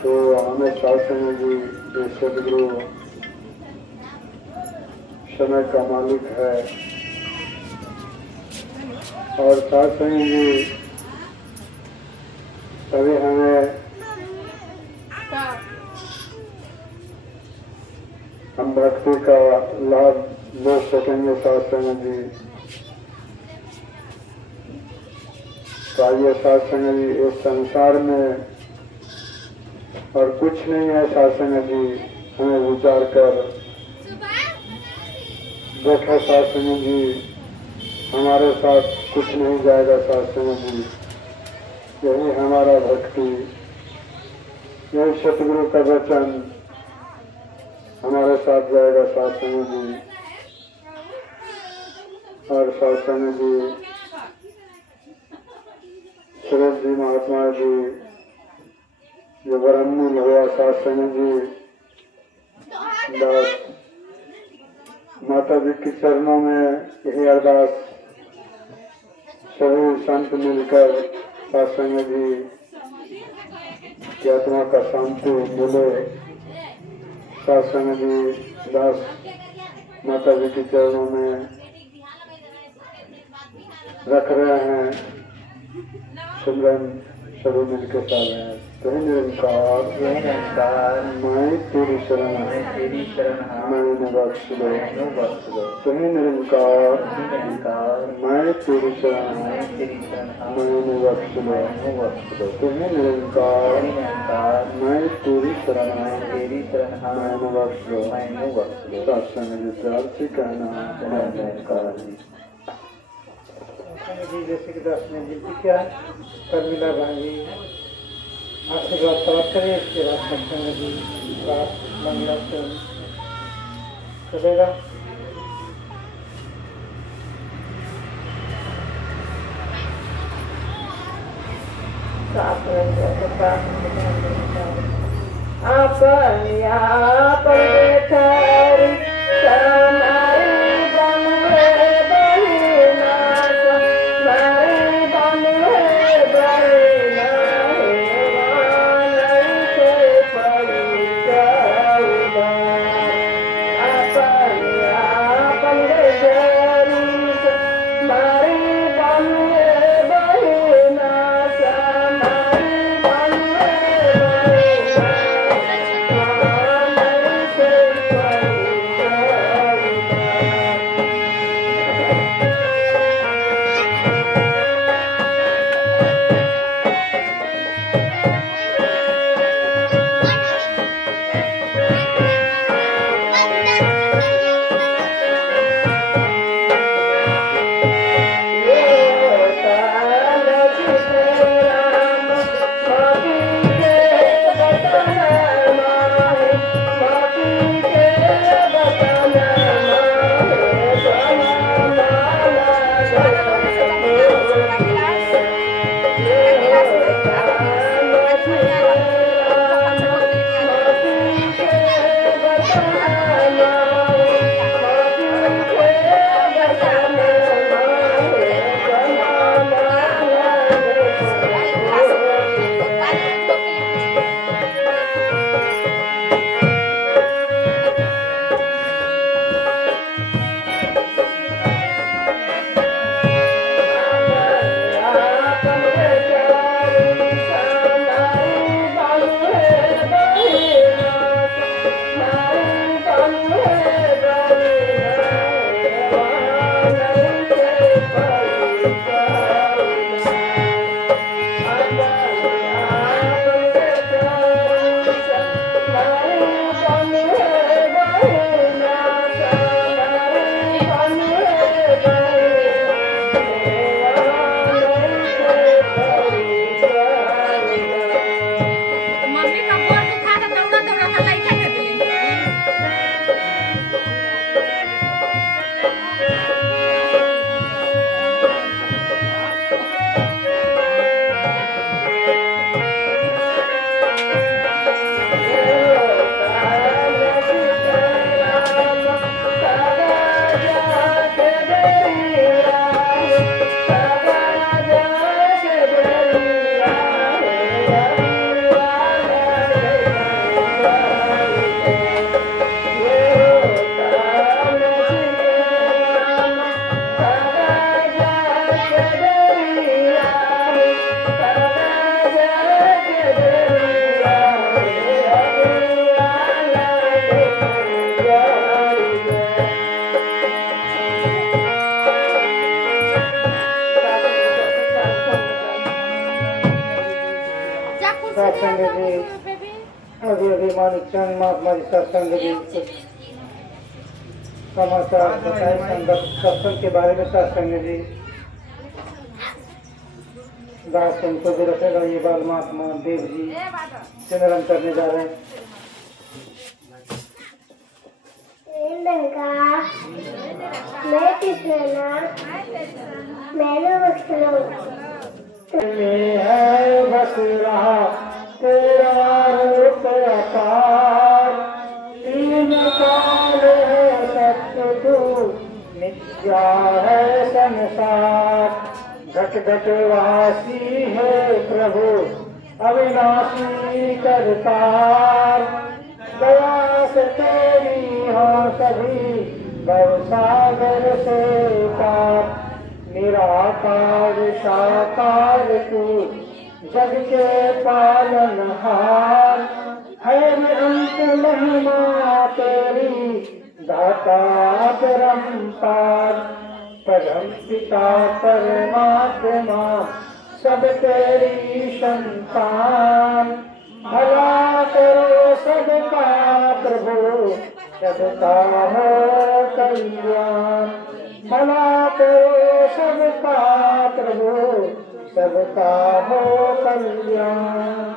तो हमें सत्संग जी ये सतगुरु समय का मालिक है। और सत्संग जी तभी हमें हम भक्ति का लाभ ले सकेंगे सत्संग जी। चाहिए सत्संग जी इस संसार में और कुछ नहीं है सत्संग जी। हमें विचार कर देखा सत्संग जी हमारे साथ कुछ नहीं जाएगा सत्संग जी। यही हमारा भक्ति यही सतगुरु का वचन हमारे साथ जाएगा सत्संग जी। और सत्संग जी सूरज जी महात्मा जी जो ब्रह्मूल हुआ सत्संग जी दास माता जी के चरणों में यही अरदास सभी संत मिलकर सत्संग जी की आत्मा का शांति मिले। सत्संग जी दास माता जी के चरणों में रख रहे हैं सिमरन सभी मिलकर चल रहे हैं। तुम निरंकार मैं तेरी शरण मैं बख्श दो। तुम निरंकार मैं तेरी शरण मैं बख्श दो। तुम निरंकार मैं तेरी शरण मैं बख्श दो। सत्संग जी प्यार से कहना जी जैसे कि दास ने विनती किया शर्मिला बहन जी आशीर्वाद प्राप्त करें। इसके बाद सत्संग जी का मंगला चलेगा। चंद महात्मा जी सत्संग जी कुछ समाचार बताए संगत सत्संग के बारे में। सत्संग जी दास उनको भी रखेगा। ये बाल महात्मा देव जी चिन्हन करने जा रहे हैं। है बस रहा तेरा रूप अपार, तीन काल है सत्य तू, मिथ्या है संसार। घट घट वासी है प्रभु, अविनाशी करतार। दया से तेरी हो सभी, भवसागर से पार। निराकार साकार तू, जग के पालनहार। है अंत महिमा तेरी, दाता परम्पार। परम पिता परमात्मा, सब तेरी संतान। भला करो सबका प्रभु, सबका हो कल्याण। भला करो सबका प्रभु, सबका हो कल्याण।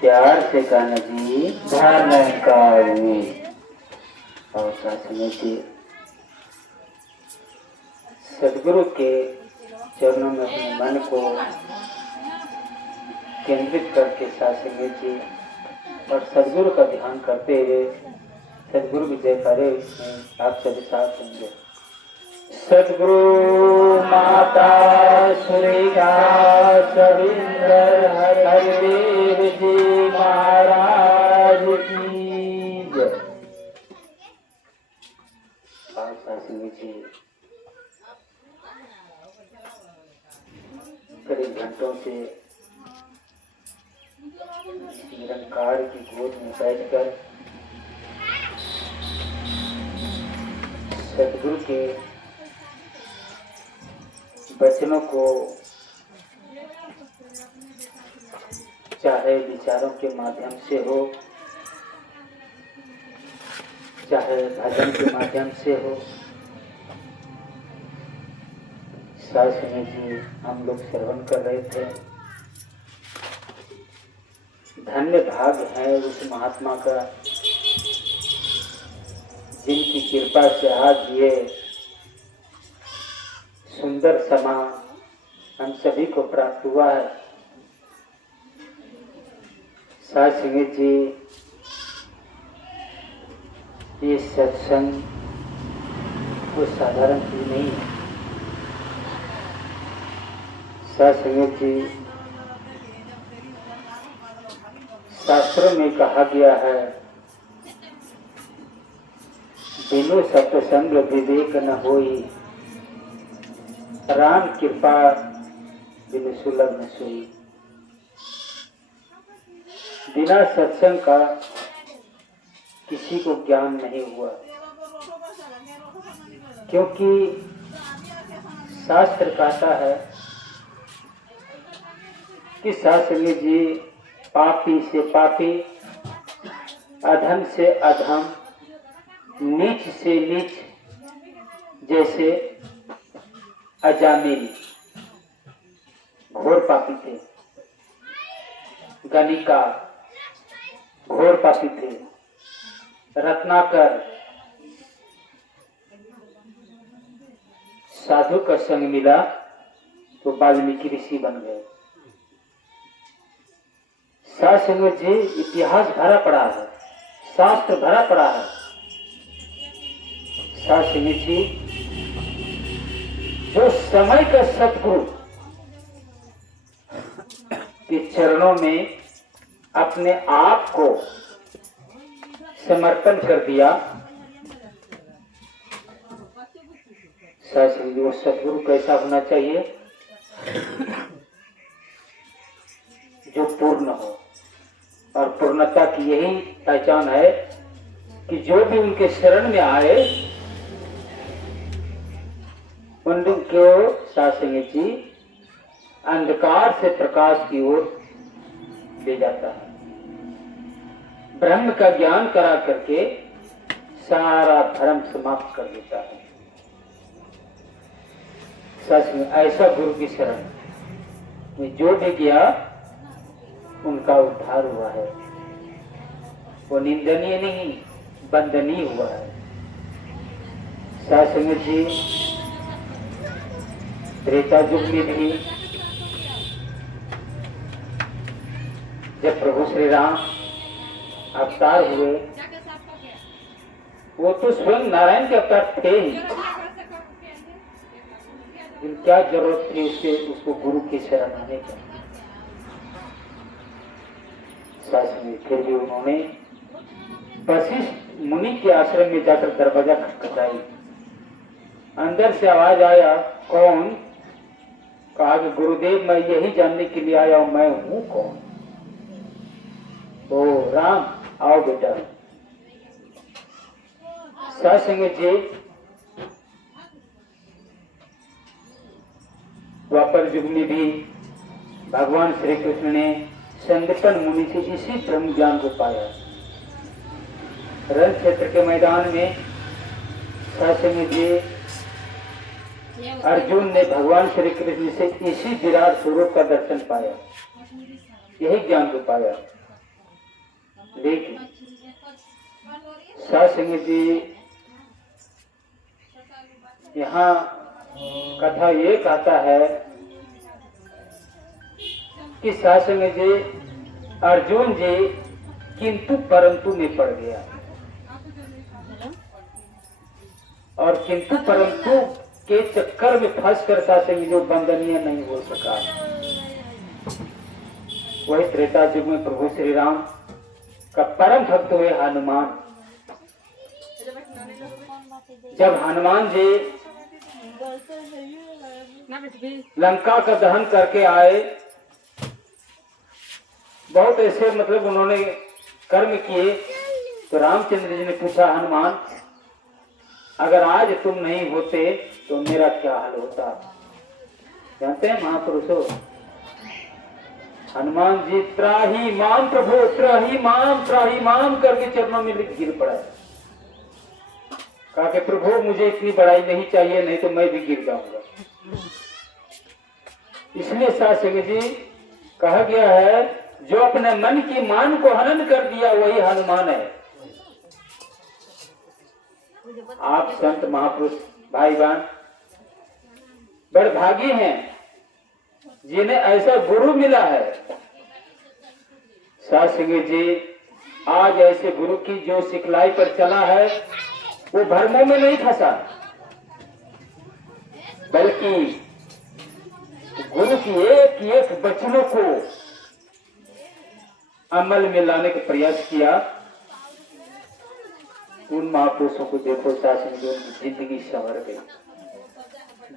प्यार से कहना जी धर्मकारी और समिति सदगुरु के चरणों में अपने मन को केंद्रित करके शास्त्री जी और सदगुरु का ध्यान करते हुए सदगुरु की जयकारे इसमें आप सभी साथ होंगे। सदगुरु माता सुरेखा सविंद्र हरिदेव जी महाराज की जय। शास्त्री जी करीब घंटों से निरंकार की गोद में बैठकर सदगुरु के वचनों को चाहे विचारों के माध्यम से हो, चाहे भजन के माध्यम से हो, शास्त्री जी हम लोग श्रवण कर रहे थे। धन्य भाग है उस महात्मा का जिनकी कृपा से आज ये सुंदर समा हम सभी को प्राप्त हुआ है। साथ सिंह जी ये सत्संग कोई साधारण चीज नहीं है। साथ सिंह जी शास्त्रों में कहा गया है बिनु सत्संग विवेक न होई, राम कृपा बिनु सुलभ न सोई। बिना सत्संग का किसी को ज्ञान नहीं हुआ, क्योंकि शास्त्र कहता है कि शास्त्री जी पापी से पापी, अधम से अधम, नीच से नीच, जैसे अजामिल घोर पापी थे, गणिका घोर पापी थे, रत्नाकर साधु का संग मिला तो वाल्मीकि ऋषि बन गए। साथ संग जी इतिहास भरा पड़ा है, शास्त्र भरा पड़ा है शास्त्री जी, जो समय का सतगुरु के चरणों में अपने आप को समर्पण कर दिया, शास्त्री जी, वो सतगुरु कैसा होना चाहिए? जो पूर्ण हो। और पूर्णता की यही पहचान है कि जो भी उनके शरण में आए उनको शास्त्री जी अंधकार से प्रकाश की ओर ले जाता है, ब्रह्म का ज्ञान करा करके सारा धर्म समाप्त कर देता है। सच में ऐसा गुरु की शरण में जो भी गया उनका उद्धार हुआ है। वो निंदनीय नहीं, वंदनीय हुआ है। शास्त्री जी त्रेता युग में भी जब प्रभु श्री राम अवतार हुए, वो तो स्वयं नारायण के अवतार थे ही, क्या जरूरत थी उसको गुरु की शरण आने की? फिर भी उन्होंने वशिष्ठ मुनि के आश्रम में जाकर दरवाजा खटखटाई। अंदर से आवाज आया, कौन? कहा कि गुरुदेव, मैं यही जानने के लिए आया हूं, मैं हूं कौन? ओ राम, आओ बेटा। सत्संग जी द्वापर युग में भी भगवान श्री कृष्ण ने संदीपन मुनि से इसी ब्रह्म ज्ञान को पाया। रण क्षेत्र के मैदान में सत्संग जी अर्जुन ने भगवान श्री कृष्ण से इसी विराट स्वरूप का दर्शन पाया, यही ज्ञान को पाया। लेकिन सत्संग जी यहाँ कथा ये कहता है कि सत्संग जी अर्जुन जी किंतु परंतु में पड़ गया, और किंतु परंतु के चक्कर में फंस कर सत्संग जो वंदनीय नहीं हो सका। वही त्रेता युग में प्रभु श्री राम का परम भक्त हुए हनुमान। जब हनुमान जी लंका का दहन करके आए, बहुत ऐसे मतलब उन्होंने कर्म किए, तो रामचंद्र जी ने पूछा, हनुमान अगर आज तुम नहीं होते तो मेरा क्या हाल होता? जानते हैं महापुरुषों, हनुमान जी त्राही माम प्रभु, त्राही माम करके चरणों में गिर पड़ा। कहा कि प्रभु मुझे इतनी बड़ाई नहीं चाहिए, नहीं तो मैं भी गिर जाऊंगा। इसलिए सत्संग जी कहा गया है, जो अपने मन की मान को हनन कर दिया वही हनुमान है। आप संत महापुरुष भाई बहन बड़े भागी हैं जिन्हें ऐसा गुरु मिला है। सत्संग जी आज ऐसे गुरु की जो सिखलाई पर चला है वो भ्रमों में नहीं फंसा, बल्कि गुरु की एक एक वचनों को अमल में लाने का प्रयास किया। उन महापुरुषों को देखो शासन जो उनकी जिंदगी संवर गई,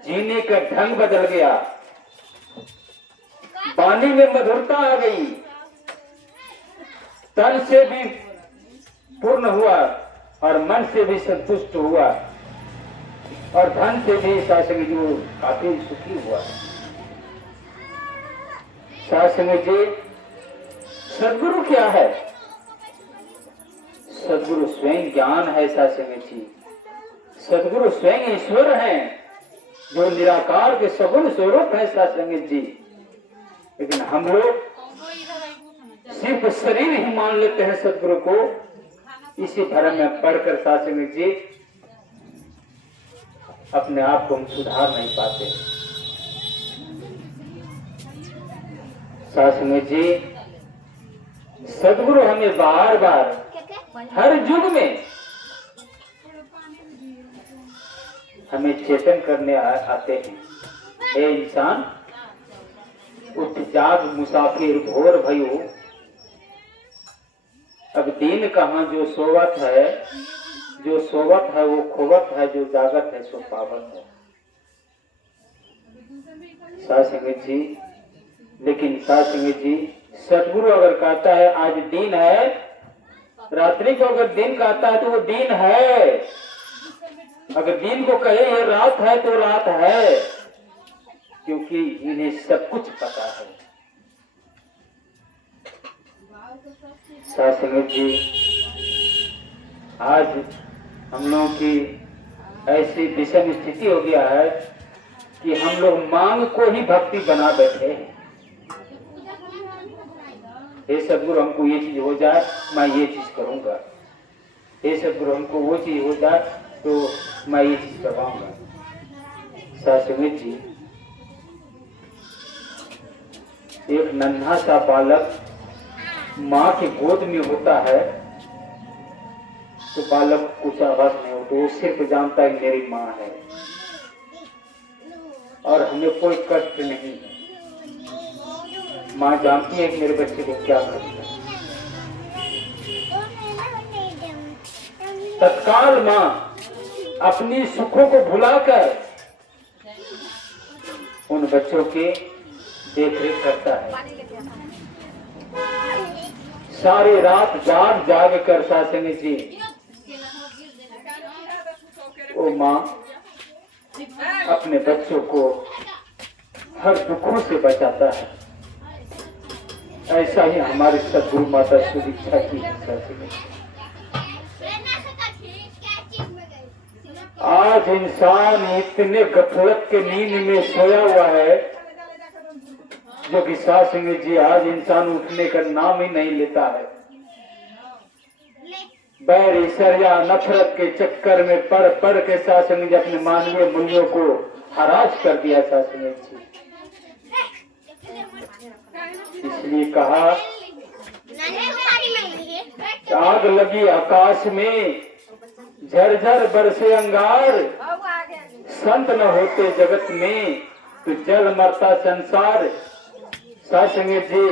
जीने का ढंग बदल गया, वाणी में मधुरता आ गई, तन से भी पूर्ण हुआ और मन से भी संतुष्ट हुआ, और धन से भी शासन जो काफी सुखी हुआ। शासन जी सदगुरु क्या है? सदगुरु स्वयं ज्ञान है। सत्संग जी सदगुरु स्वयं ईश्वर हैं, जो निराकार के सगुण स्वरूप है सत्संग जी। लेकिन हम लोग सिर्फ शरीर ही मान लेते हैं सदगुरु को, इसी भ्रम में पढ़कर सत्संग जी अपने आप को हम सुधार नहीं पाते। सत्संग जी सदगुरु हमें बार बार हर युग में हमें चेतन करने आते हैं। हे इंसान, उठ जाग मुसाफिर भोर भयो, अब दीन कहाँ जो सोवत है, जो सोवत है वो खोवत है, जो जागत है सो पावत है। साथ संगत जी, लेकिन साथ संगत जी, सतगुरु अगर कहता है आज दिन है, रात्रि को अगर दिन कहता है तो वो दिन है। अगर दिन को कहे ये रात है तो रात है, क्योंकि इन्हें सब कुछ पता है। साथ संगत जी, आज हम लोगों की ऐसी विषम स्थिति हो गया है कि हम लोग मांग को ही भक्ति बना बैठे हैं। हे सदगुरु, हमको ये चीज हो जाए मैं ये चीज करूंगा। हे सदगुरु, हमको वो चीज हो जाए तो मैं ये चीज करवाऊंगा। साथ संगत जी, एक नन्हा सा बालक माँ की गोद में होता है तो बालक कुछ आवाज नहीं होता, वो सिर्फ जानता है मेरी माँ है और हमें कोई कष्ट नहीं है। माँ जानती है कि मेरे बच्चे को क्या कष्ट है। तत्काल माँ अपनी सुखों को भुलाकर उन बच्चों के देखरेख करता है। सारी रात जाग जाग कर सासंग जी वो माँ अपने बच्चों को हर दुखों से बचाता है। ऐसा ही हमारे सदगुरु माता सुदीक्षा की सासंग जी। आज इंसान इतने गफलत के नींद में सोया हुआ है जो कि सासंग जी आज इंसान उठने का नाम ही नहीं लेता है। बैर ईर्ष्या नफरत के चक्कर में पड़ के सासंग जी अपने मानवीय मूल्यों को हराज कर दिया सासंग जी। इसलिए कहा आग लगी आकाश में, झरझर बरसे अंगार, संत न होते जगत में तो जल मरता संसार। सासंग जी,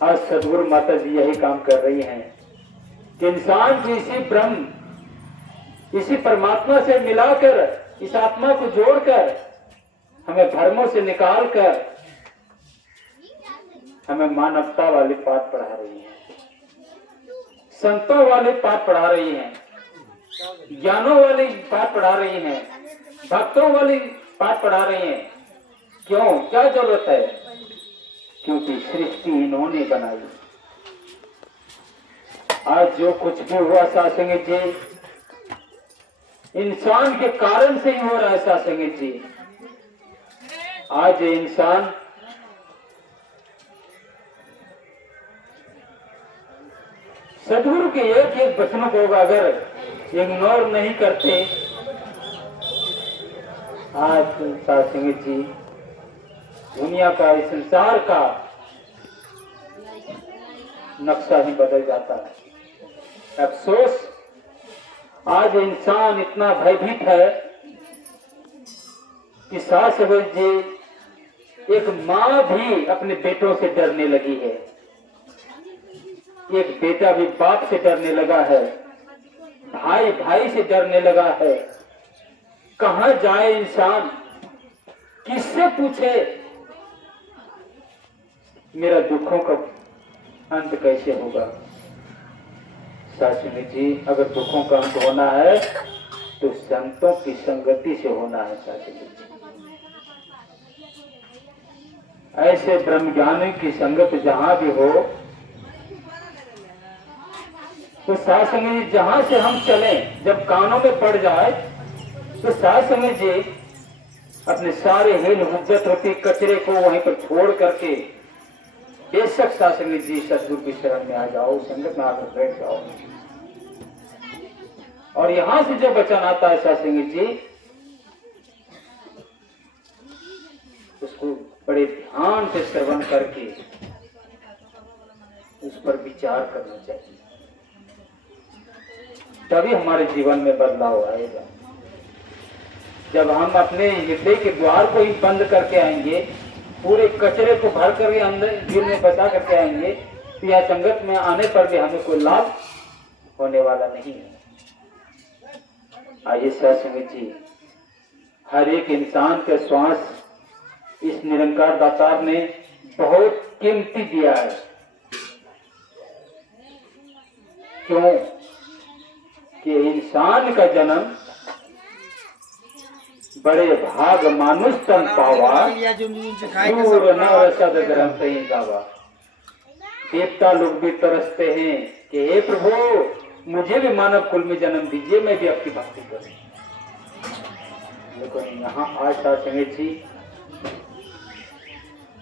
आज सदगुरु माता जी यही काम कर रही हैं कि इंसान को इसी ब्रह्म, इसी परमात्मा से मिलाकर, इस आत्मा को जोड़कर हमें धर्मों से निकालकर हमें मानवता वाले पाठ पढ़ा रही है, संतों वाले पाठ पढ़ा रही हैं, ज्ञानों वाली पाठ पढ़ा रही हैं, भक्तों वाली पाठ पढ़ा रही हैं। क्यों, क्या जरूरत है? क्योंकि सृष्टि इन्होंने बनाई। आज जो कुछ भी हुआ सासंग जी इंसान के कारण से ही हो रहा है सासंग जी। आज इंसान सदगुरु के एक एक वचनों को अगर इग्नोर नहीं करते, आज सासंग जी दुनिया का, इस संसार का नक्शा ही बदल जाता है। अफसोस, आज इंसान इतना भयभीत है कि सासंग जी, एक माँ भी अपने बेटों से डरने लगी है, एक बेटा भी बाप से डरने लगा है, भाई भाई से डरने लगा है। कहाँ जाए इंसान, किससे पूछे मेरा दुखों का अंत कैसे होगा? सासंग जी, अगर दुखों का अंत होना है तो संतों की संगति से होना है सासंग जी। ऐसे ब्रह्मज्ञानी की संगत जहां भी हो तो सासंग जी जहां से हम चले, जब कानों में पड़ जाए तो सासंग जी अपने सारे हीन हुज्जत होती कचरे को वहीं पर छोड़ करके बेशक सासंग जी सदगुरु की शरण में आ जाओ, संगत में आकर बैठ जाओ। और यहां से जो वचन आता है सासंग जी, उसको बड़े ध्यान से श्रवण करके उस पर विचार करना चाहिए, तभी हमारे जीवन में बदलाव आएगा। जब हम अपने हृदय के द्वार को ही बंद करके आएंगे, पूरे कचरे को भर करके अंदर दिल में बसा करके आएंगे, तो यह संगत में आने पर भी हमें कोई लाभ होने वाला नहीं है। आइए सत्संग जी, हर एक इंसान का श्वास इस निरंकार दातार ने बहुत कीमती दिया है। क्यों कि इंसान का जन्म बड़े भाग मानुष तन पावा, सूर नर सद ग्रंथ ही गावा। देवता लोग भी तरसते हैं कि हे प्रभु मुझे भी मानव कुल में जन्म दीजिए, मैं भी आपकी भक्ति करूं। लेकिन यहाँ आज सत्संग जी,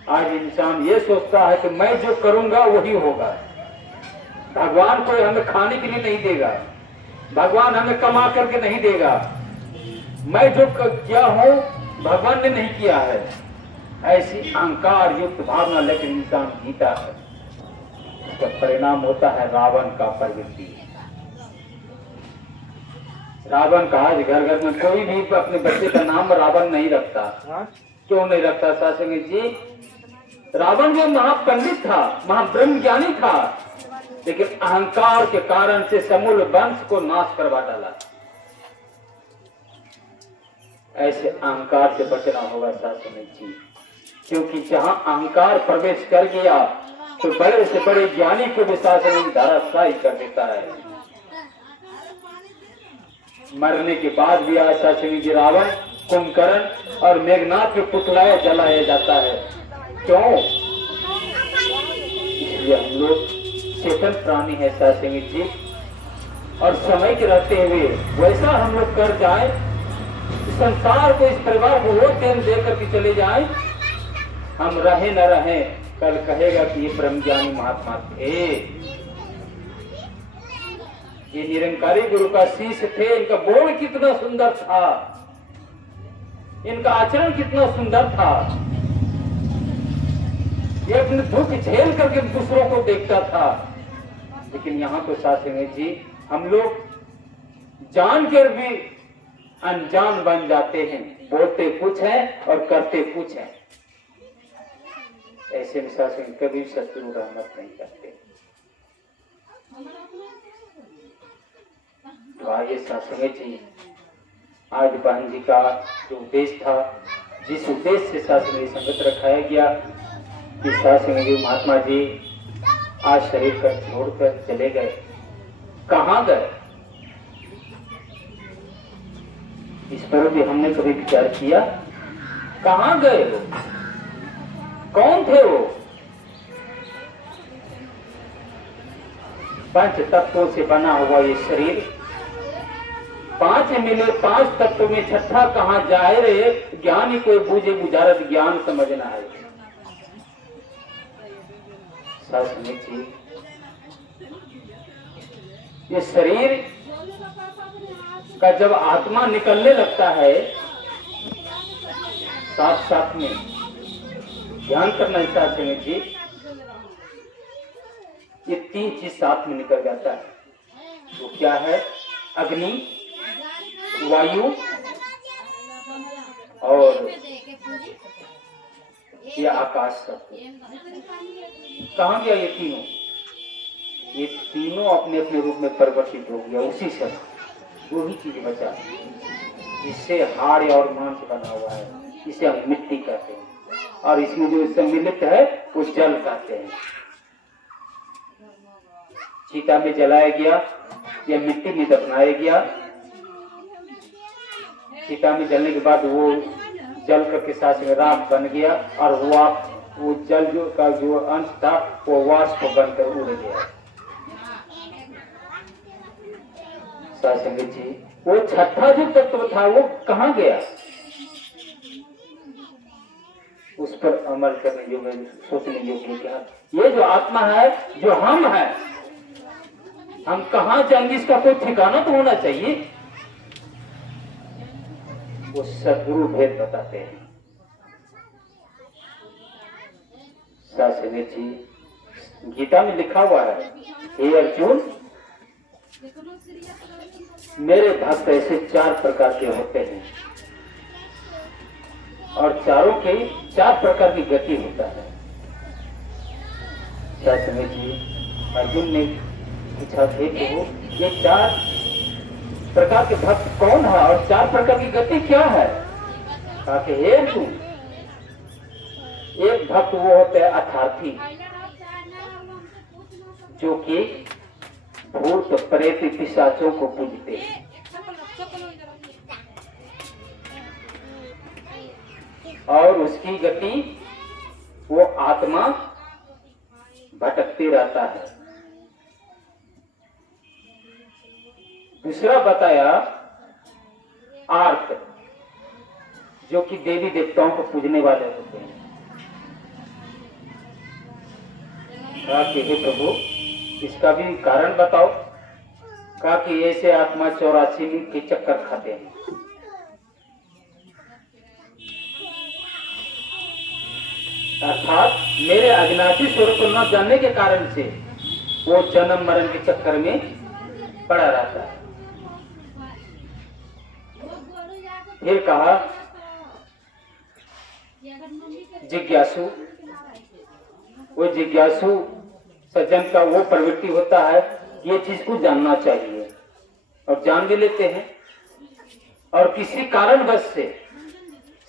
आज इंसान ये सोचता है कि मैं जो करूंगा वही होगा। भगवान कोई हमें खाने के लिए नहीं देगा, भगवान हमें कमा करके नहीं देगा, मैं जो किया हूं भगवान ने नहीं किया है। ऐसी अहंकार युक्त भावना लेकर इंसान जीता है, इसका परिणाम होता है रावण का प्रवृत्ति। रावण का आज घर घर में कोई भी अपने बच्चे का नाम रावण नहीं रखता। क्यों नहीं रखता सत्संग जी? रावण जो महापंडित था, महाब्रह्म ज्ञानी था, लेकिन अहंकार के कारण से समूल वंश को नाश करवा डाला। ऐसे अहंकार से बचना होगा सत्संग जी, क्योंकि जहां अहंकार प्रवेश कर गया तो बड़े से बड़े ज्ञानी को भी सत्संग धराशायी कर देता है। मरने के बाद भी आज सत्संग जी रावण, कुंभकर्ण और मेघनाथ के पुतलाया जलाया जाता है। क्यों? इसलिए हम लोग चेतन प्राणी है सत्संग जी, और समय के रहते हुए वैसा हम लोग कर जाए, संसार को, इस परिवार को वो टाइम दे करके चले जाए, हम रहे न रहे, कल कहेगा कि ये ब्रह्मज्ञानी महात्मा थे, ये निरंकारी गुरु का शिष्य थे, इनका बोल कितना सुंदर था, इनका आचरण कितना सुंदर था, ये अपने दुख झेल करके दूसरों को देखता था। लेकिन यहाँ तो सत्संग जी, हम लोग जानकर भी अनजान बन जाते हैं, बोलते कुछ है और करते कुछ है। ऐसे में सत्संग कभी सतगुरु रहमत नहीं करते। तो आइए सत्संग जी, आज बहन जी का जो उद्देश्य था, जिस उद्देश्य से सत्संग संगत रखाया गया कि सत्संग जी महात्मा जी आज शरीर का छोड़कर चले गए, कहाँ गए? इस पर भी हमने कभी विचार किया? कहाँ गए वो? कौन थे वो? पंच तत्वों से बना हुआ ये शरीर, पांच मिले, पांच तत्वों में छठा कहाँ जाए रे? ज्ञान ही कोई बूझे बुझारत ज्ञान समझना है। ये शरीर का जब आत्मा निकलने लगता है, साथ साथ में ध्यान करना है सत्संग जी, ये तीन चीज साथ में निकल जाता है। वो क्या है? अग्नि, वायु और ये आकाश तत्व। कहाँ गया ये तीनों? ये तीनों अपने अपने रूप में परिवर्तित हो गया उसी समय। वो ही चीज बचा जिससे हाड़ और मांस बना हुआ है, इसे हम मिट्टी कहते हैं, और इसमें जो सम्मिलित है वो जल कहते हैं। चिता में जलाया गया या मिट्टी में दफनाया गया, चिता में जलने के बाद वो जल करके साथ में राख बन गया, और वो जल जो का जो अंश था वो वाष्प बनकर उड़ गया। जी, वो छठा जो तत्व था वो कहाँ गया? उस पर अमल करने योग्य, सोचने योग्य क्या? ये जो आत्मा है, जो हम है, हम कहाँ जाएंगे इसका कोई ठिकाना तो होना चाहिए। वो सद्गुरु भेद बताते हैं। जी, गीता में लिखा हुआ है, हे अर्जुन, मेरे भक्त ऐसे चार प्रकार के होते हैं। चारों के 4 प्रकार की गति होता है। समय जी अर्जुन ने पूछा थे कि वो ये 4 प्रकार के भक्त कौन है और 4 प्रकार की गति क्या है? कहा कि हे अर्जुन, एक भक्त वो होते हैं अर्थार्थी, जो कि भूत प्रेत पिशाचों को पूजते हैं। और उसकी गति वो आत्मा भटकती रहता है। दूसरा बताया आर्त, जो कि देवी देवताओं को पूजने वाले होते हैं। कहा कि हे प्रभु, इसका भी कारण बताओ। कहा कि ऐसे आत्मा 84 के चक्कर खाते हैं। अर्थात मेरे अविनाशी स्वरूप को न जानने के कारण से वो जन्म मरण के चक्कर में पड़ा रहता है। फिर कहा जिज्ञासु, वो जिज्ञासु सज्जन का वो प्रवृत्ति होता है कि ये चीज को जानना चाहिए और जान भी लेते हैं। और किसी कारणवश से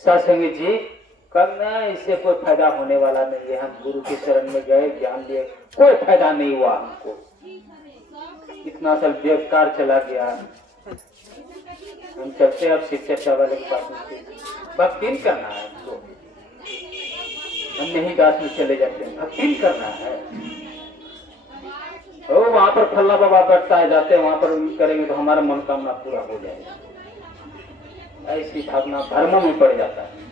सत्संग जी करना, इससे कोई फायदा होने वाला नहीं है, हम गुरु के शरण में गए, ज्ञान लिए, कोई फायदा नहीं हुआ हमको, इतना साल बेकार चला गया, हम चलते अब शिक्षक वाले के पास में, भक्ति करना है हमको, हम नहीं दास में चले जाते हैं, भक्ति करना है। ओ वहां पर फल्ला बाबा बैठता है, जाते हैं वहां पर करेंगे तो हमारा मनोकामना पूरा हो जाएगा, ऐसी भावना धर्मों में पड़ जाता है।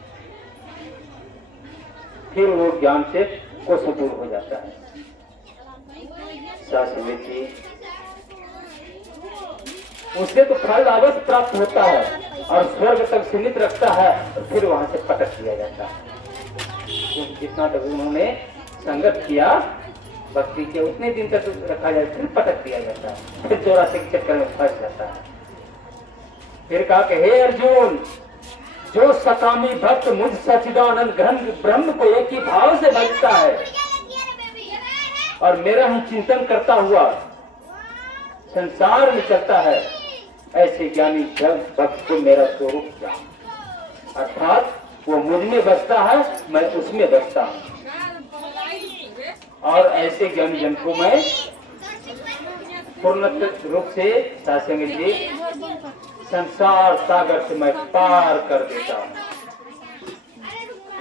फिर वो ज्ञान से कोस दूर हो जाता है। शास्त्री जी, उससे तो फल अवश्य प्राप्त होता है और स्वर्ग तक सीमित रखता है, और फिर वहां से पटक दिया जाता है। जितना तक उन्होंने संगत किया भक्ति के, उतने दिन तक रखा जाए, फिर पटक दिया जाता है, फिर 84 के चक्कर में फंस जाता है। फिर कहा कि हे अर्जुन, जो सकामी भक्त मुझ सच्चिदानंद घन ब्रह्म को एक ही भाव से भजता है और मेरा ही चिंतन करता हुआ संसार में चलता है, ऐसे ज्ञानी भक्त को मेरा स्वरूप जान। अर्थात वो मुझ में बसता है, मैं उसमें बसता हूँ, और ऐसे ज्ञानी जन को मैं पूर्ण रूप से सत्संग जी संसार सागर से मैं पार कर देता हूँ।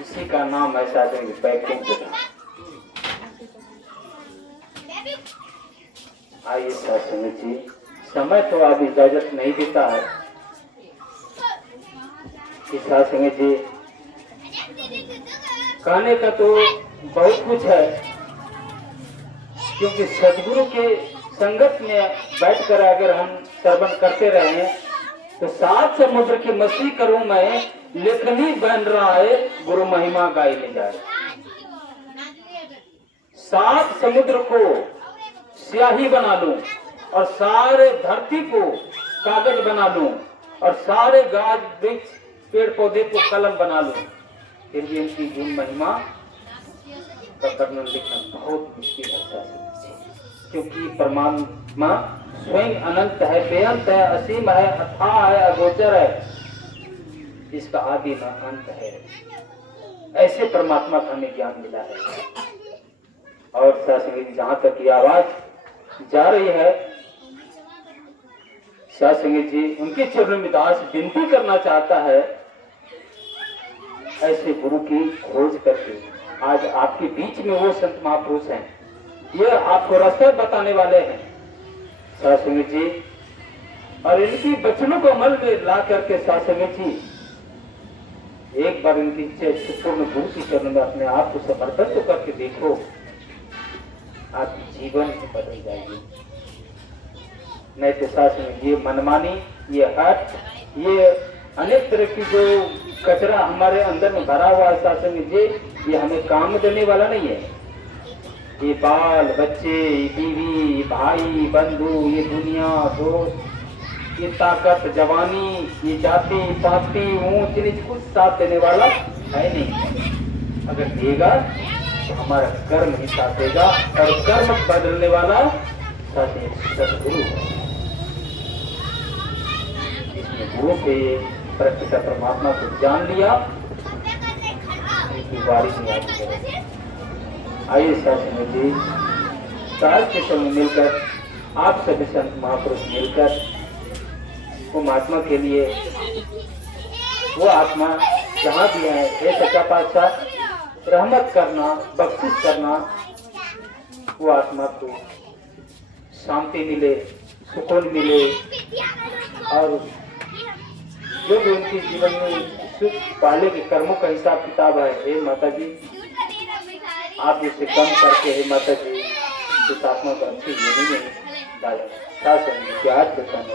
इसी का नाम है साधन वैकुंठ धाम। आइए सत्संग जी, समय तो अब इजाजत नहीं देता है कि सत्संग जी कहने का तो बहुत कुछ है, क्योंकि सदगुरु के संगत में बैठकर अगर हम श्रवण करते रहे तो 7 समुद्र की मछली करूं मैं, लेखनी बन रहा है, गुरु महिमा गाई में जाए। 7 समुद्र को स्याही बना लूं और सारे धरती को कागज बना लूं और सारे गाछ वृक्ष पेड़ पौधे को कलम बना लूं, फिर भी इनकी गुण महिमा का वर्णन लिखना बहुत मुश्किल है, क्योंकि परमात्मा स्वयं अनंत है, बेअंत है, असीम है, अथाह है, अगोचर है, इसका आदि न अंत है। ऐसे परमात्मा का हमें ज्ञान मिला है। और सत्संग जहां तक ये आवाज जा रही है, सत्संग जी उनके चरणों में दास विनती करना चाहता है, ऐसे गुरु की खोज करके आज आपके बीच में वो संत महापुरुष हैं, ये आपको रास्ता बताने वाले हैं सत्संग जी, और इनकी वचनों को अमल में ला करके सत्संग जी एक बार इनकी पूर्ण गुरु की चरण में अपने आप को समर्पित तो करके देखो, आपकी जीवन से बदल जाएगी। नहीं तो सत्संग ये मनमानी, ये हट, ये अनेक तरह की जो कचरा हमारे अंदर में भरा हुआ है सत्संग जी, ये हमें काम देने वाला नहीं है। ये बाल बच्चे, बीवी, भाई, बंधु, ये दुनिया, दोस्त, ये ताकत, जवानी, ये जाति पाति ऊंच नीच कुछ साथ देने वाला है नहीं। अगर देगा तो हमारा कर्म ही साथ देगा, और कर्म बदलने वाला सदगुरु है। इसने गुरु से प्रकृति परमात्मा को जान लिया, इनकी बारी नहीं आती। आइए साथ जी साथ के संग मिलकर, आप सभी संत महापुरुष मिलकर वो महात्मा के लिए, वो आत्मा जहाँ भी है, हे सच्चा पातशाह रहमत करना, बख्शिश करना, वो आत्मा को शांति मिले, सुकून मिले, और जो भी उनके जीवन में पहले के कर्मों का हिसाब किताब है, हे माता जी आप इसे कम करके, हे माता जी इस आत्मा को अच्छी जीवन में डालें। साथ याद बताना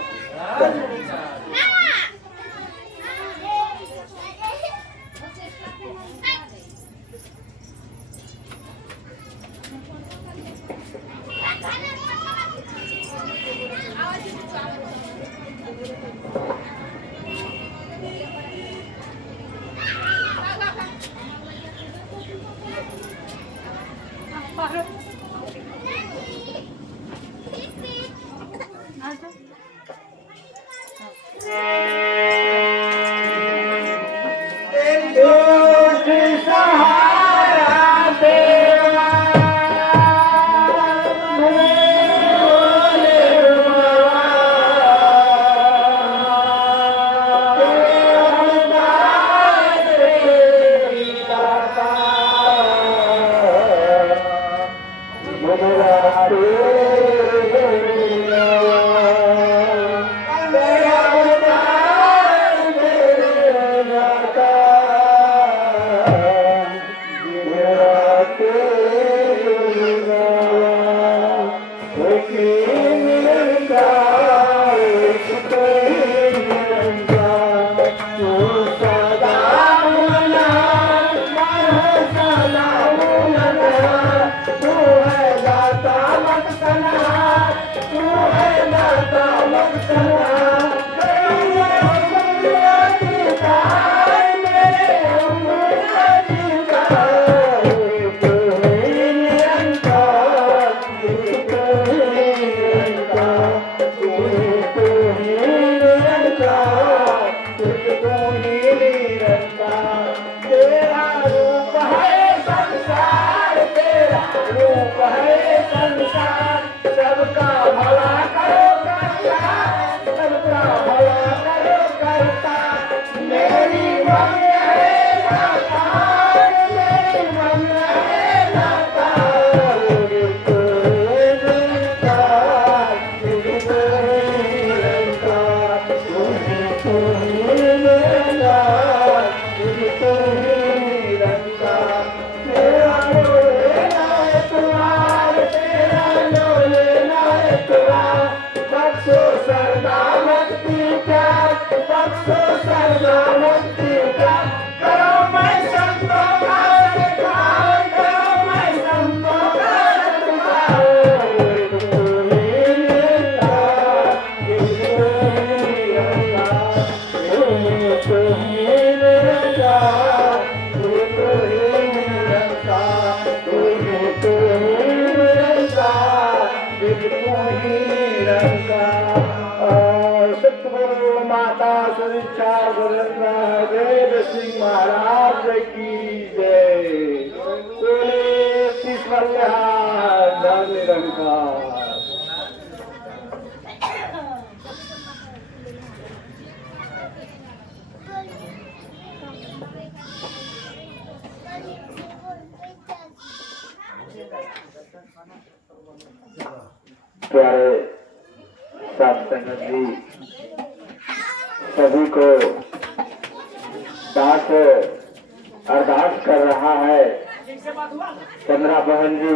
सतगुरु माता सुरिक्षा गुरुदेव सिंह महाराज की जय। धन निरंकार। प्यारे साथ संगत जी, सभी को दास अरदास कर रहा है। चंद्रा बहन जी